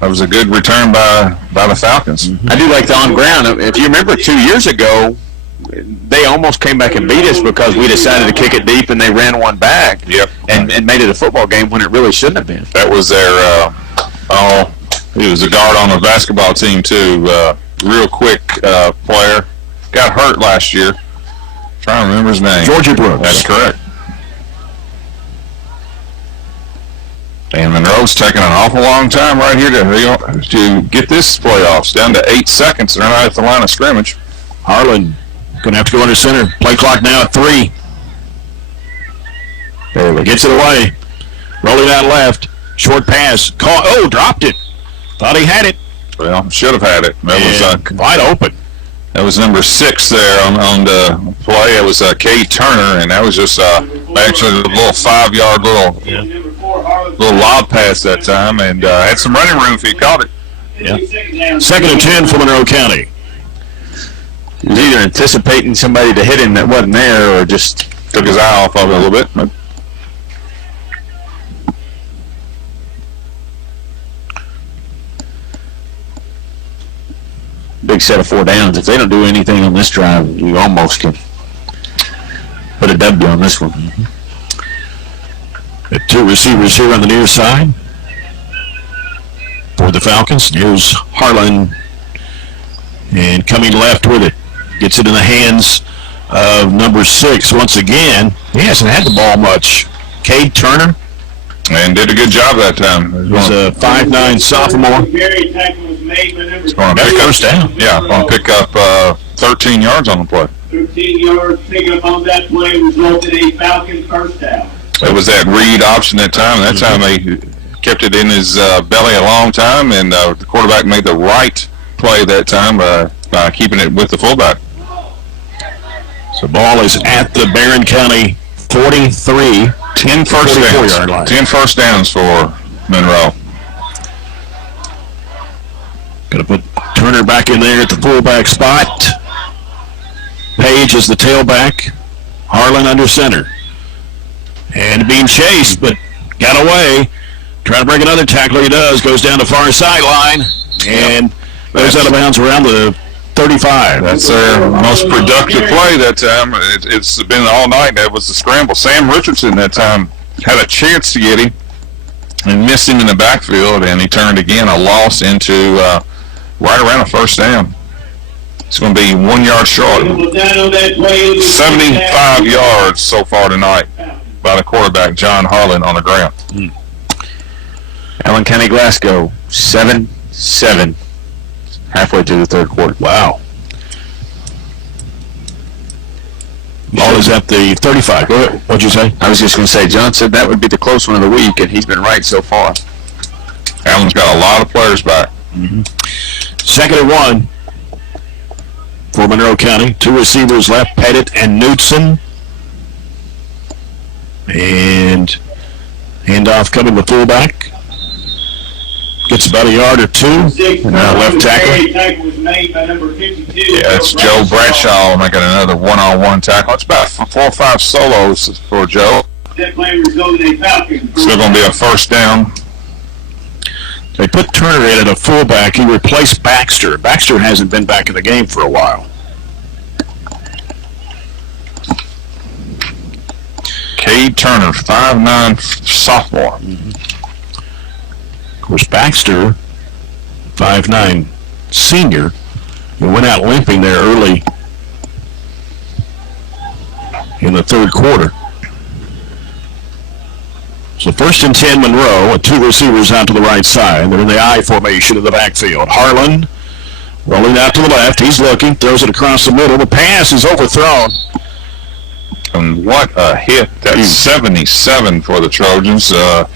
was a good return by the Falcons. I do like the on ground. If you remember 2 years ago, they almost came back and beat us because we decided to kick it deep and they ran one back. Yep. And made it a football game when it really shouldn't have been. That was their he was a guard on the basketball team too. Real quick player. Got hurt last year. Trying to remember his name. Georgia Brooks. That's correct. And Monroe's taking an awful long time right here to get this playoffs down to 8 seconds. They're not at the line of scrimmage. Harlan going to have to go under center. Play clock now at 3. There we gets it away. Rolling out left. Short pass. Dropped it. Thought he had it. Well, should have had it. That was wide open. That was number 6 there on the play. It was Kay Turner, and that was just actually a little 5-yard little lob pass that time, and had some running room if he caught it. Yeah. 2nd and 10 for Monroe County. He was either anticipating somebody to hit him that wasn't there, or just took his eye off of it a little bit. Big set of 4 downs. If they don't do anything on this drive, you almost can put a W on this one. The 2 receivers here on the near side for the Falcons. Here's Harlan coming left with it. Gets it in the hands of number 6 once again. He hasn't had the ball much. Cade Turner. And did a good job that time. He's a 5'9" sophomore. It's going to pick up, first down. Yeah, going to pick up 13 yards on the play. 13 yards pickup on that play resulted in a Falcon first down. It was that read option that time. That time they kept it in his belly a long time, and the quarterback made the right play that time by keeping it with the fullback. So ball is at the Barren County 43. 10 first downs. Yard line. 10 first downs for Monroe. Going to put Turner back in there at the fullback spot. Page is the tailback. Harlan under center. And being chased, but got away. Trying to break another tackler. He does. Goes down the far sideline and goes out of bounds around the 35. That's their most productive play that time. It's been all night. That was the scramble. Sam Richardson that time had a chance to get him and missed him in the backfield, and he turned again a loss into right around a first down. It's going to be 1 yard short. 75 yards so far tonight by the quarterback, John Harlan, on the ground. Allen County Glasgow, 7-7. Halfway through the third quarter. Wow. Ball is at the 35. Go ahead. What'd you say? I was just going to say, John said that would be the close one of the week, and he's been right so far. Allen's got a lot of players back. Second and 1 for Monroe County. 2 receivers left, Pettit and Knudsen. And handoff coming to fullback. Gets about a yard or 2. And left tackle. Yeah, it's Joe Bradshaw making another one-on-one tackle. It's about 4 or 5 solos for Joe. Still going to be a first down. They put Turner in at a fullback. He replaced Baxter. Baxter hasn't been back in the game for a while. Cade Turner, 5'9" sophomore. Of course, Baxter, 5'9" senior, he went out limping there early in the third quarter. So first and 10 Monroe, with 2 receivers out to the right side. They're in the I formation of the backfield. Harlan rolling out to the left. He's looking, throws it across the middle. The pass is overthrown. And what a hit. That's 77 for the Trojans. Made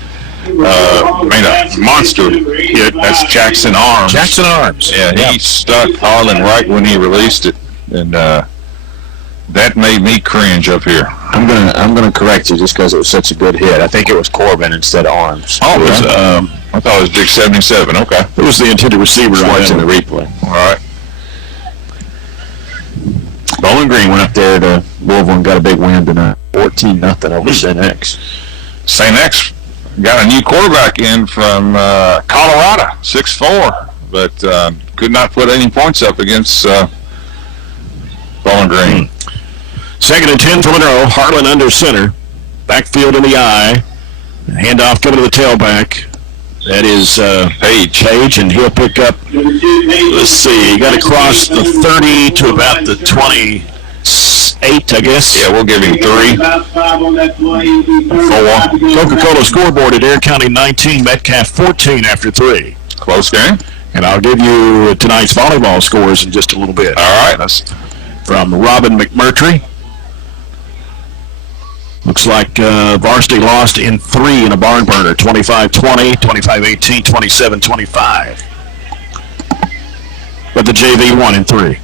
a monster hit. That's Jackson Arms. Jackson Arms. Yeah, he stuck Harlan right when he released it. And that made me cringe up here. I'm gonna correct you just because it was such a good hit. I think it was Corbin instead of Arms. Oh, it was, I thought it was Big 77. Okay. It was the intended receiver. Watching the replay. All right. Bowling Green went up there to Louisville and got a big win tonight. 14-0 over St. X. St. X got a new quarterback in from Colorado, 6'4", but could not put any points up against Bowling Green. Second and 10 for Monroe. Harlan under center. Backfield in the I. Handoff coming to the tailback. That is Page, and he'll pick up, let's see, he got across the 30 to about the 28, I guess. Yeah, we'll give him 3. 4. Coca-Cola scoreboard at Air County 19, Metcalf 14 after 3. Close game. And I'll give you tonight's volleyball scores in just a little bit. All right. That's from Robin McMurtry. Looks like varsity lost in 3 in a barn burner, 25-20, 25-18, 27-25. But the JV won in 3.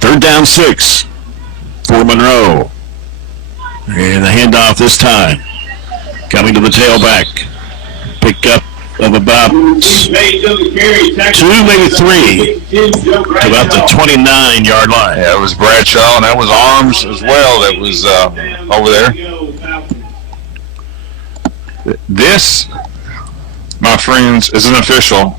Third down 6 for Monroe. And the handoff this time. Coming to the tailback. Pick up of about 2, maybe 3, to about the 29-yard line. Yeah, it was Bradshaw, and that was Arms as well that was over there. This, my friends, is an official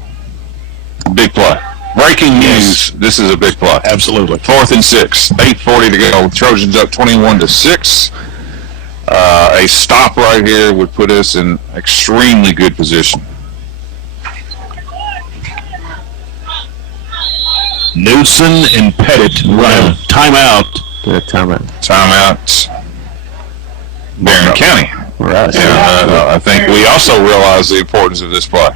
big play. Breaking news, this is a big play. Absolutely. 4th and 6, 8:40 to go. Trojans up 21-6. A stop right here would put us in extremely good position. Newsom and Pettit run timeout. Timeout. Barren County. Right. And I think we also realize the importance of this play.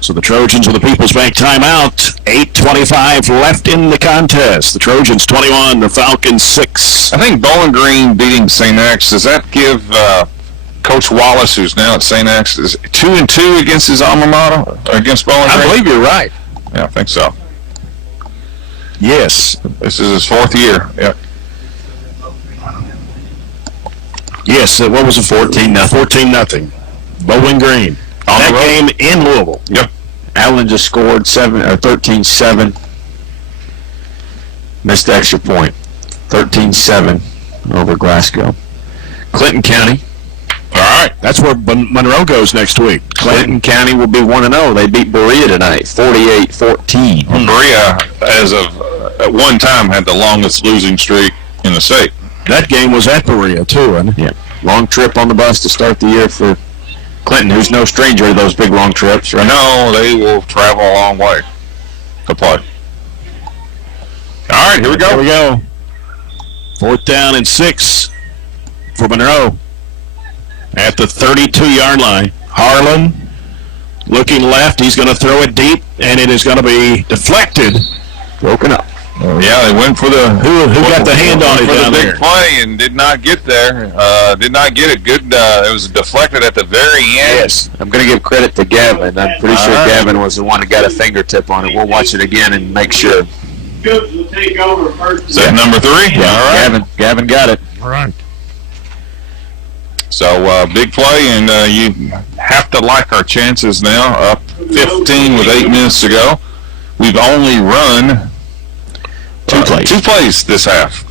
So the Trojans with the People's Bank timeout. 8:25 left in the contest. The Trojans 21, the Falcons 6. I think Bowling Green beating St. X, does that give Coach Wallace, who's now at St. X, is 2-2 against his alma mater, against Bowling Green? I believe you're right. Yeah, I think so. Yes. This is his 4th year. Yeah. Yes, what was it? 14-0. 14-0. Bowling Green. On that game in Louisville. Yep. Allen just scored 13-7. Missed the extra point. 13-7 over Glasgow. Clinton County. All right. That's where Monroe goes next week. Clinton County will be 1-0. They beat Berea tonight, 48-14. Berea, as of at one time, had the longest losing streak in the state. That game was at Berea, too, wasn't it? Yeah. Long trip on the bus to start the year for Clinton, who's no stranger to those big long trips, right? No, they will travel a long way to play. All right, here we go. Here we go. 4th down and 6 for Monroe at the 32-yard line. Harlan looking left. He's going to throw it deep, and it is going to be deflected. Broken up. Yeah, they went for the who got the hand on it down the there? big play and did not get there. Did not get it good. It was deflected at the very end. Yes, I'm going to give credit to Gavin. I'm pretty sure Gavin was the one that got a fingertip on it. We'll watch it again and make sure. Phillips will take over first. Is that number 3? Yeah, all right. Gavin got it. All right. So big play, and you have to like our chances now. Up 15 with 8 minutes to go. We've only run two plays this half.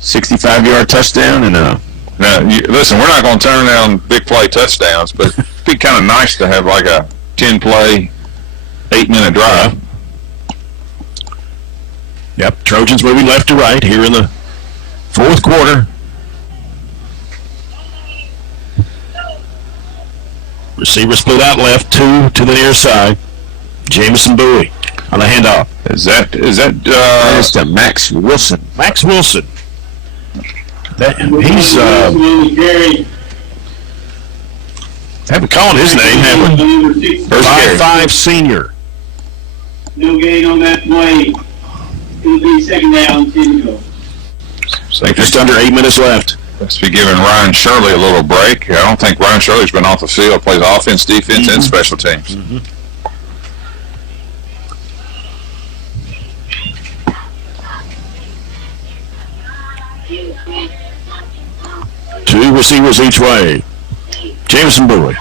65-yard touchdown and a. Now, listen, we're not going to turn down big play touchdowns, but it'd be kind of nice to have like a 10-play, 8-minute drive. Yep, Trojans moving left to right here in the 4th quarter. Receiver split out left, 2 to the near side. Jameson Bowie on the handoff. Is that That's to Max Wilson. Max Wilson. Haven't called his name, have we? 5'5" senior. No gain on that play. It'll be 2nd down, 10 to go. Just under 8 minutes left. Let's be giving Ryan Shirley a little break. I don't think Ryan Shirley's been off the field. Plays offense, defense, and special teams. 2 receivers each way. Jameson Bowie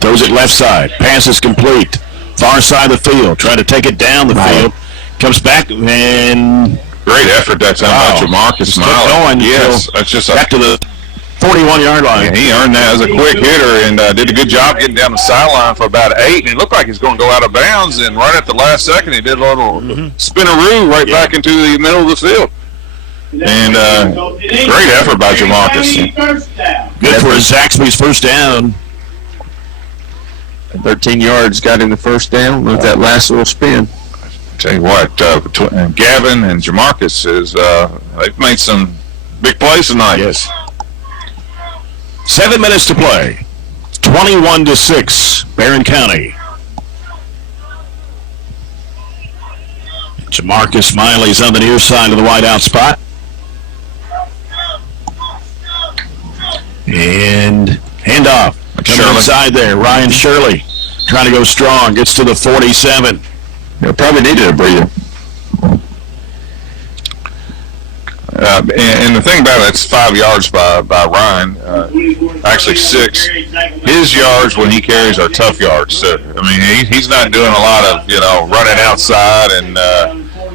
throws it left side. Pass is complete. Far side of the field. Trying to take it down the field. Comes back and great effort that time by Jamarcus Smiley. Yes, that's just back to the 41-yard line. Yeah, he earned that as a quick hitter and did a good job getting down the sideline for about 8. And it looked like he's going to go out of bounds. And right at the last second, he did a little spinaroo right back into the middle of the field. And great effort by Jamarcus. Good for Zaxby's first down. 13 yards got him the first down with that last little spin. Tell you what, between Gavin and Jamarcus they've made some big plays tonight. Yes. 7 minutes to play. 21-6, Barren County. Jamarcus Smiley's on the near side of the wideout spot. And handoff. Coming inside there. Ryan Shirley trying to go strong. Gets to the 47. They probably needed a breather. And the thing about it, it's 5 yards by Ryan. Actually 6. His yards when he carries are tough yards. So, I mean, he's not doing a lot of running outside, and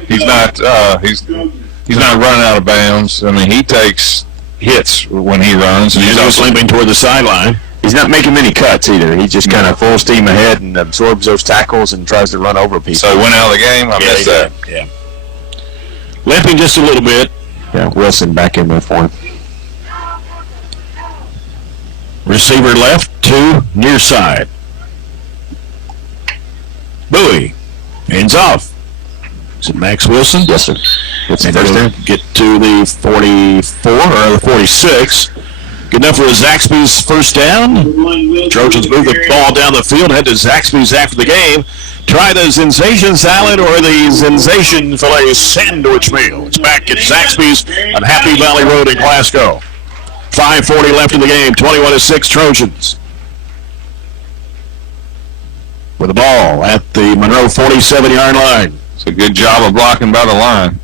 he's not running out of bounds. I mean, he takes hits when he runs, and he's also limping toward the sideline. He's not making many cuts either. He just kind of full steam ahead and absorbs those tackles and tries to run over people. So he went out of the game. I missed that. Yeah. Limping just a little bit. Yeah, Wilson back in there for him. Receiver left, 2 near side. Bowie hands off. Is it Max Wilson? Yes, sir. It's the And first he'll down. get to the 44 or the 46. Good enough for Zaxby's first down. Trojans move the ball down the field, head to Zaxby's after the game. Try the Sensation salad or the Sensation filet sandwich meal. It's back at Zaxby's on Happy Valley Road in Glasgow. 5:40 left in the game, 21-6 Trojans. With the ball at the Monroe 47-yard line. It's a good job of blocking by the line.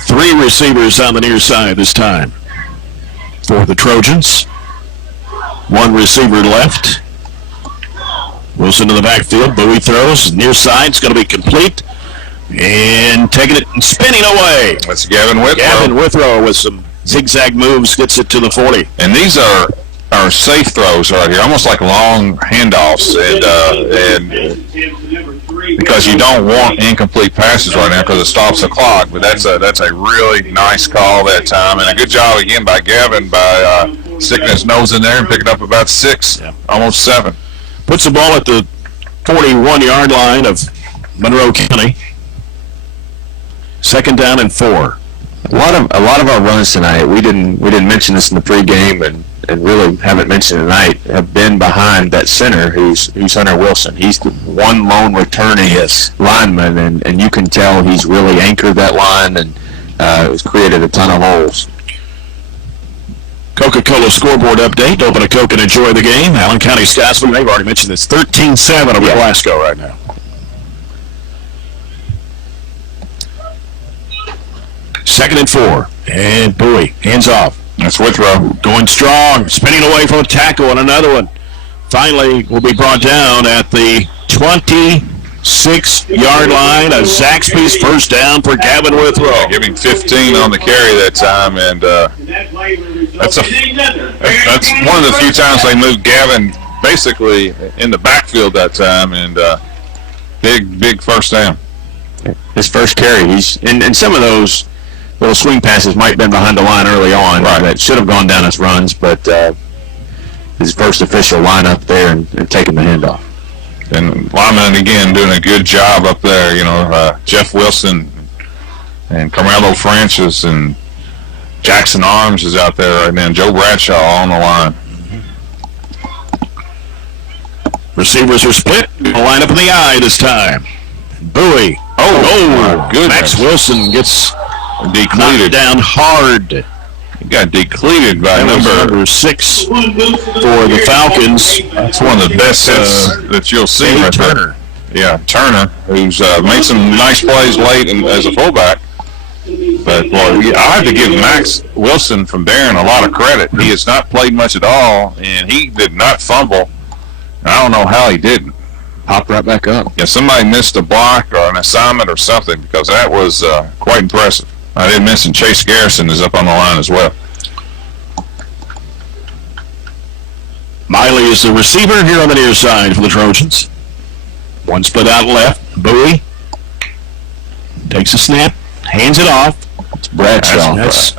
Three receivers on the near side this time for the Trojans. One receiver left. Wilson to the backfield. Bowie throws. Near side's going to be complete. And taking it and spinning away. That's Gavin Withrow. Gavin Withrow with some zigzag moves gets it to the 40. And these are safe throws right here, almost like long handoffs. And because you don't want incomplete passes right now because it stops the clock. But that's a really nice call that time. And a good job again by Gavin by sticking his nose in there and picking up about 6, almost 7. Puts the ball at the 41-yard line of Monroe County. Second down and 4. A lot of our runs tonight, we didn't mention this in the pregame and really haven't mentioned tonight, have been behind that center who's Hunter Wilson. He's the one lone returning lineman, and you can tell he's really anchored that line and has created a ton of holes. Coca-Cola scoreboard update. Open a Coke and enjoy the game. Allen County Scottsville, they've already mentioned this, 13-7 over Glasgow right now. Second and 4. And Bowie, hands off. That's Withrow. Going strong, spinning away from a tackle and another one. Finally will be brought down at the 26-yard line. A Zaxby's first down for Gavin Withrow. Giving 15 on the carry that time, and that's one of the few times they moved Gavin basically in the backfield that time, and big first down. His first carry, and some of those little swing passes might have been behind the line early on that should have gone down as runs, but his first official line up there and taking the handoff. And linemen again doing a good job up there. Jeff Wilson and Carmelo Francis and Jackson Arms is out there right now. And Joe Bradshaw on the line. Receivers are split. Line up in the eye this time. Bowie. Oh, goodness. Max Wilson gets decleated down hard. He got decleated by number 6 for the Falcons. That's one of the best hits that you'll see right Turner. there. Yeah, Turner, who's made some nice plays late as a fullback. But, boy, I have to give Max Wilson from Barren a lot of credit. He has not played much at all, and he did not fumble. I don't know how he didn't. Popped right back up. Yeah, somebody missed a block or an assignment or something, because that was quite impressive. I didn't mention Chase Garrison is up on the line as well. Miley is the receiver here on the near side for the Trojans. One split out left. Bowie takes a snap, hands it off. It's Bradshaw. That's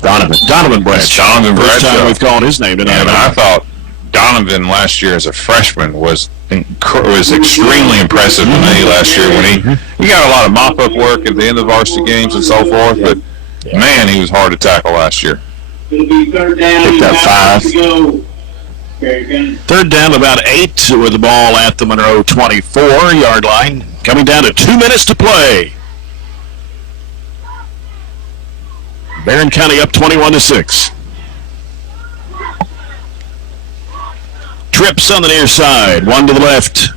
Donovan. Donovan Bradshaw. Donovan First Bradshaw. time we've called his name tonight. And I thought Donovan last year as a freshman was extremely impressive to me last year when he got a lot of mop-up work at the end of varsity games and so forth, but man, he was hard to tackle last year. Picked up 5. Third down, about 8 with the ball at the Monroe 24-yard line. Coming down to 2 minutes to play. Barren County up 21-6. Trips on the near side, one to the left.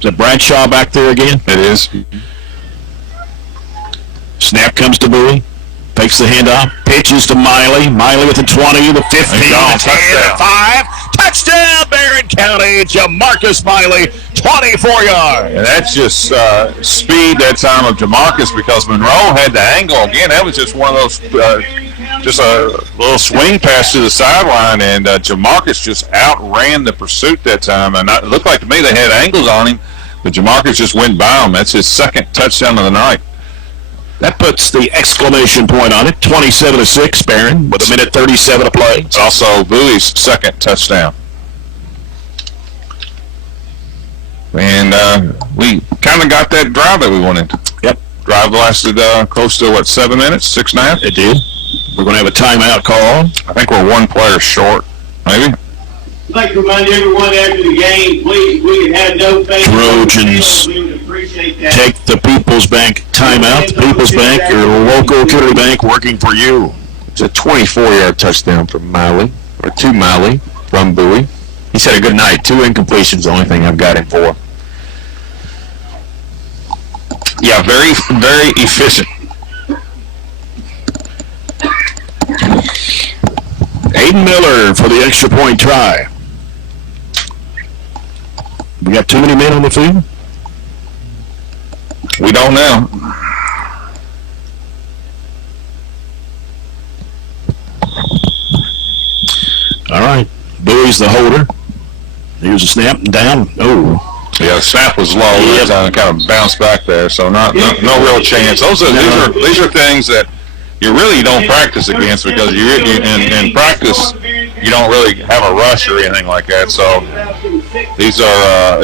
Is it Bradshaw back there again? It is. Snap comes to Bowie. Fakes the handoff. Pitches to Miley. Miley with the 20, the 15, the 10, the 5. Touchdown, Barren County. Jamarcus Miley, 24 yards. And that's just speed that time of Jamarcus, because Monroe had the angle. Again, that was just one of those, just a little swing pass to the sideline, and Jamarcus just outran the pursuit that time. And it looked like to me they had angles on him, but Jamarcus just went by him. That's his second touchdown of the night. That puts the exclamation point on it. 27-6, Barren, with 1:37 to play. It's also Bowie's second touchdown. And we kind of got that drive that we wanted. Yep. Drive lasted close to, 7 minutes, 6.5? It did. We're going to have a timeout call. I think we're one player short, maybe. I'd like to remind everyone after the game, please, we can have no faith. Trojans We would appreciate that. take the People's Bank timeout. The People's Bank, your local community bank, working for you. It's a 24-yard touchdown from Miley, or to Miley from Bowie. He said a good night. 2 incompletions, the only thing I've got him for. Yeah, very, very efficient. Aiden Miller for the extra point try. We got too many men on the field? We don't know. All right. Bowie's the holder. Here's a snap down. Oh. Yeah, the snap was low. It kind of bounced back there, so no real chance. These are things that you really don't practice against because in practice you don't really have a rush or anything like that. So these are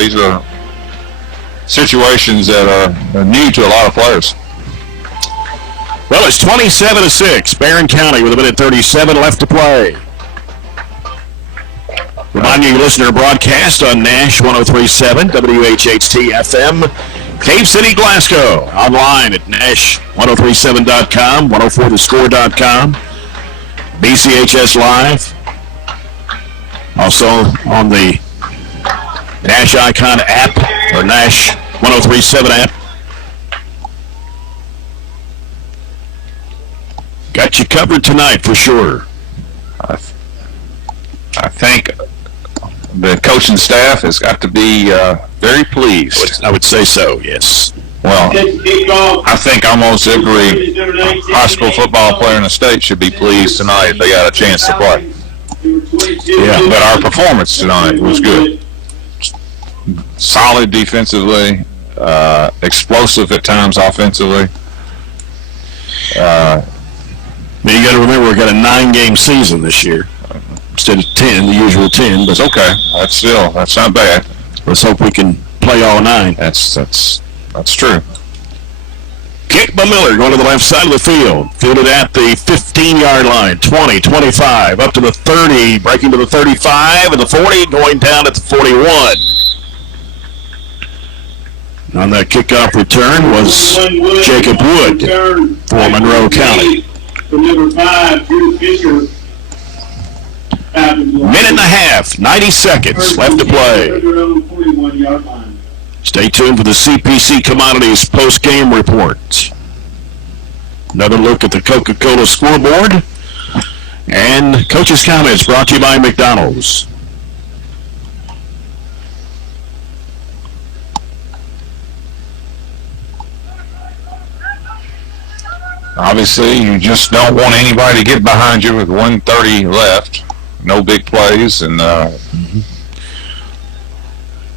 situations that are new to a lot of players. Well, it's 27-6. Barren County with 1:37 left to play. Remind you, listener broadcast on Nash 103.7, WHHT FM, Cave City, Glasgow. Online at Nash1037.com, 104thescore.com, BCHS Live. Also on the Nash Icon app, or Nash 1037 app. Got you covered tonight for sure. I think the coaching staff has got to be very pleased. I would say so, yes. Well, I think almost every high school football player in the state should be pleased tonight if they got a chance to play. Yeah, but our performance tonight was good. Solid defensively, explosive at times offensively. But you got to remember, we've got a 9-game season this year instead of 10, the usual 10. But it's okay. That's not bad. Let's hope we can play all 9. That's true. Kick by Miller going to the left side of the field. Fielded at the 15-yard line. 20, 25, up to the 30, breaking to the 35, and the 40, going down at the 41. On that kickoff return was Jacob Wood for Monroe County. From number 5, Drew Fisher. Minute and a half, 90 seconds left to play. Stay tuned for the CPC Commodities post-game report. Another look at the Coca-Cola scoreboard. And Coach's comments brought to you by McDonald's. Obviously, you just don't want anybody to get behind you with 1:30 left. No big plays, and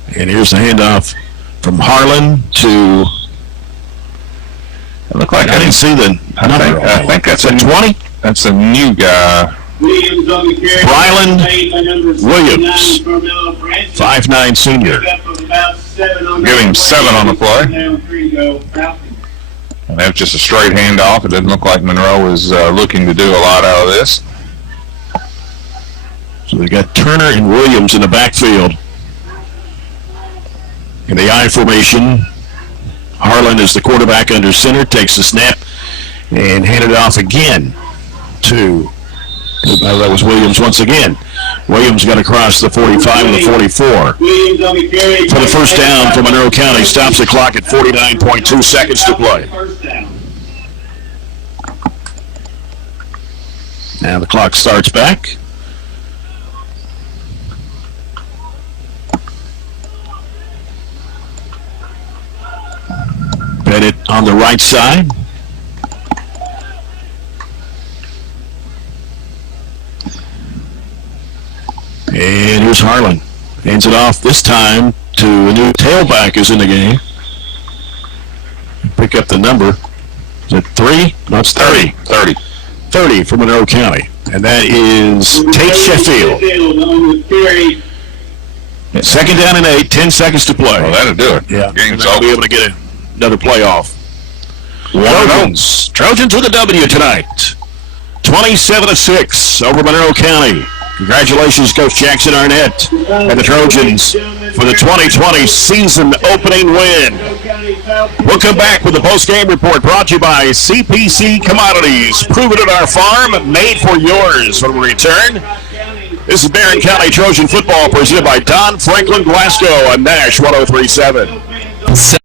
here's the handoff from Harlan to. It looked like I didn't see the number. I think that's a 20. That's a new guy. Brylan Williams, 5'9" senior. Give him 7 on the play. And that's just a straight handoff. It doesn't look like Monroe is looking to do a lot out of this. So we got Turner and Williams in the backfield. In the I formation, Harlan is the quarterback under center, takes the snap, and handed it off again to, that was Williams once again. Williams got across the 45 and the 44. For the first down for Monroe County, stops the clock at 49.2 seconds to play. Now the clock starts back. Bennett on the right side. And here's Harlan. Hands it off this time to a new tailback is in the game. Pick up the number. Is it 3? No, it's 30. 30 for Monroe County. And that is Tate Sheffield. Second down and 8, 10 seconds to play. Well, that'll do it. Yeah, Game's they'll be over. able to get another playoff. Trojans with a W tonight. 27-6 over Monroe County. Congratulations, Coach Jackson Arnett and the Trojans for the 2020 season opening win. We'll come back with the post-game report brought to you by CPC Commodities. Proven at our farm, made for yours when we return. This is Barren County Trojan football presented by Don Franklin Glasgow on Nash 103.7.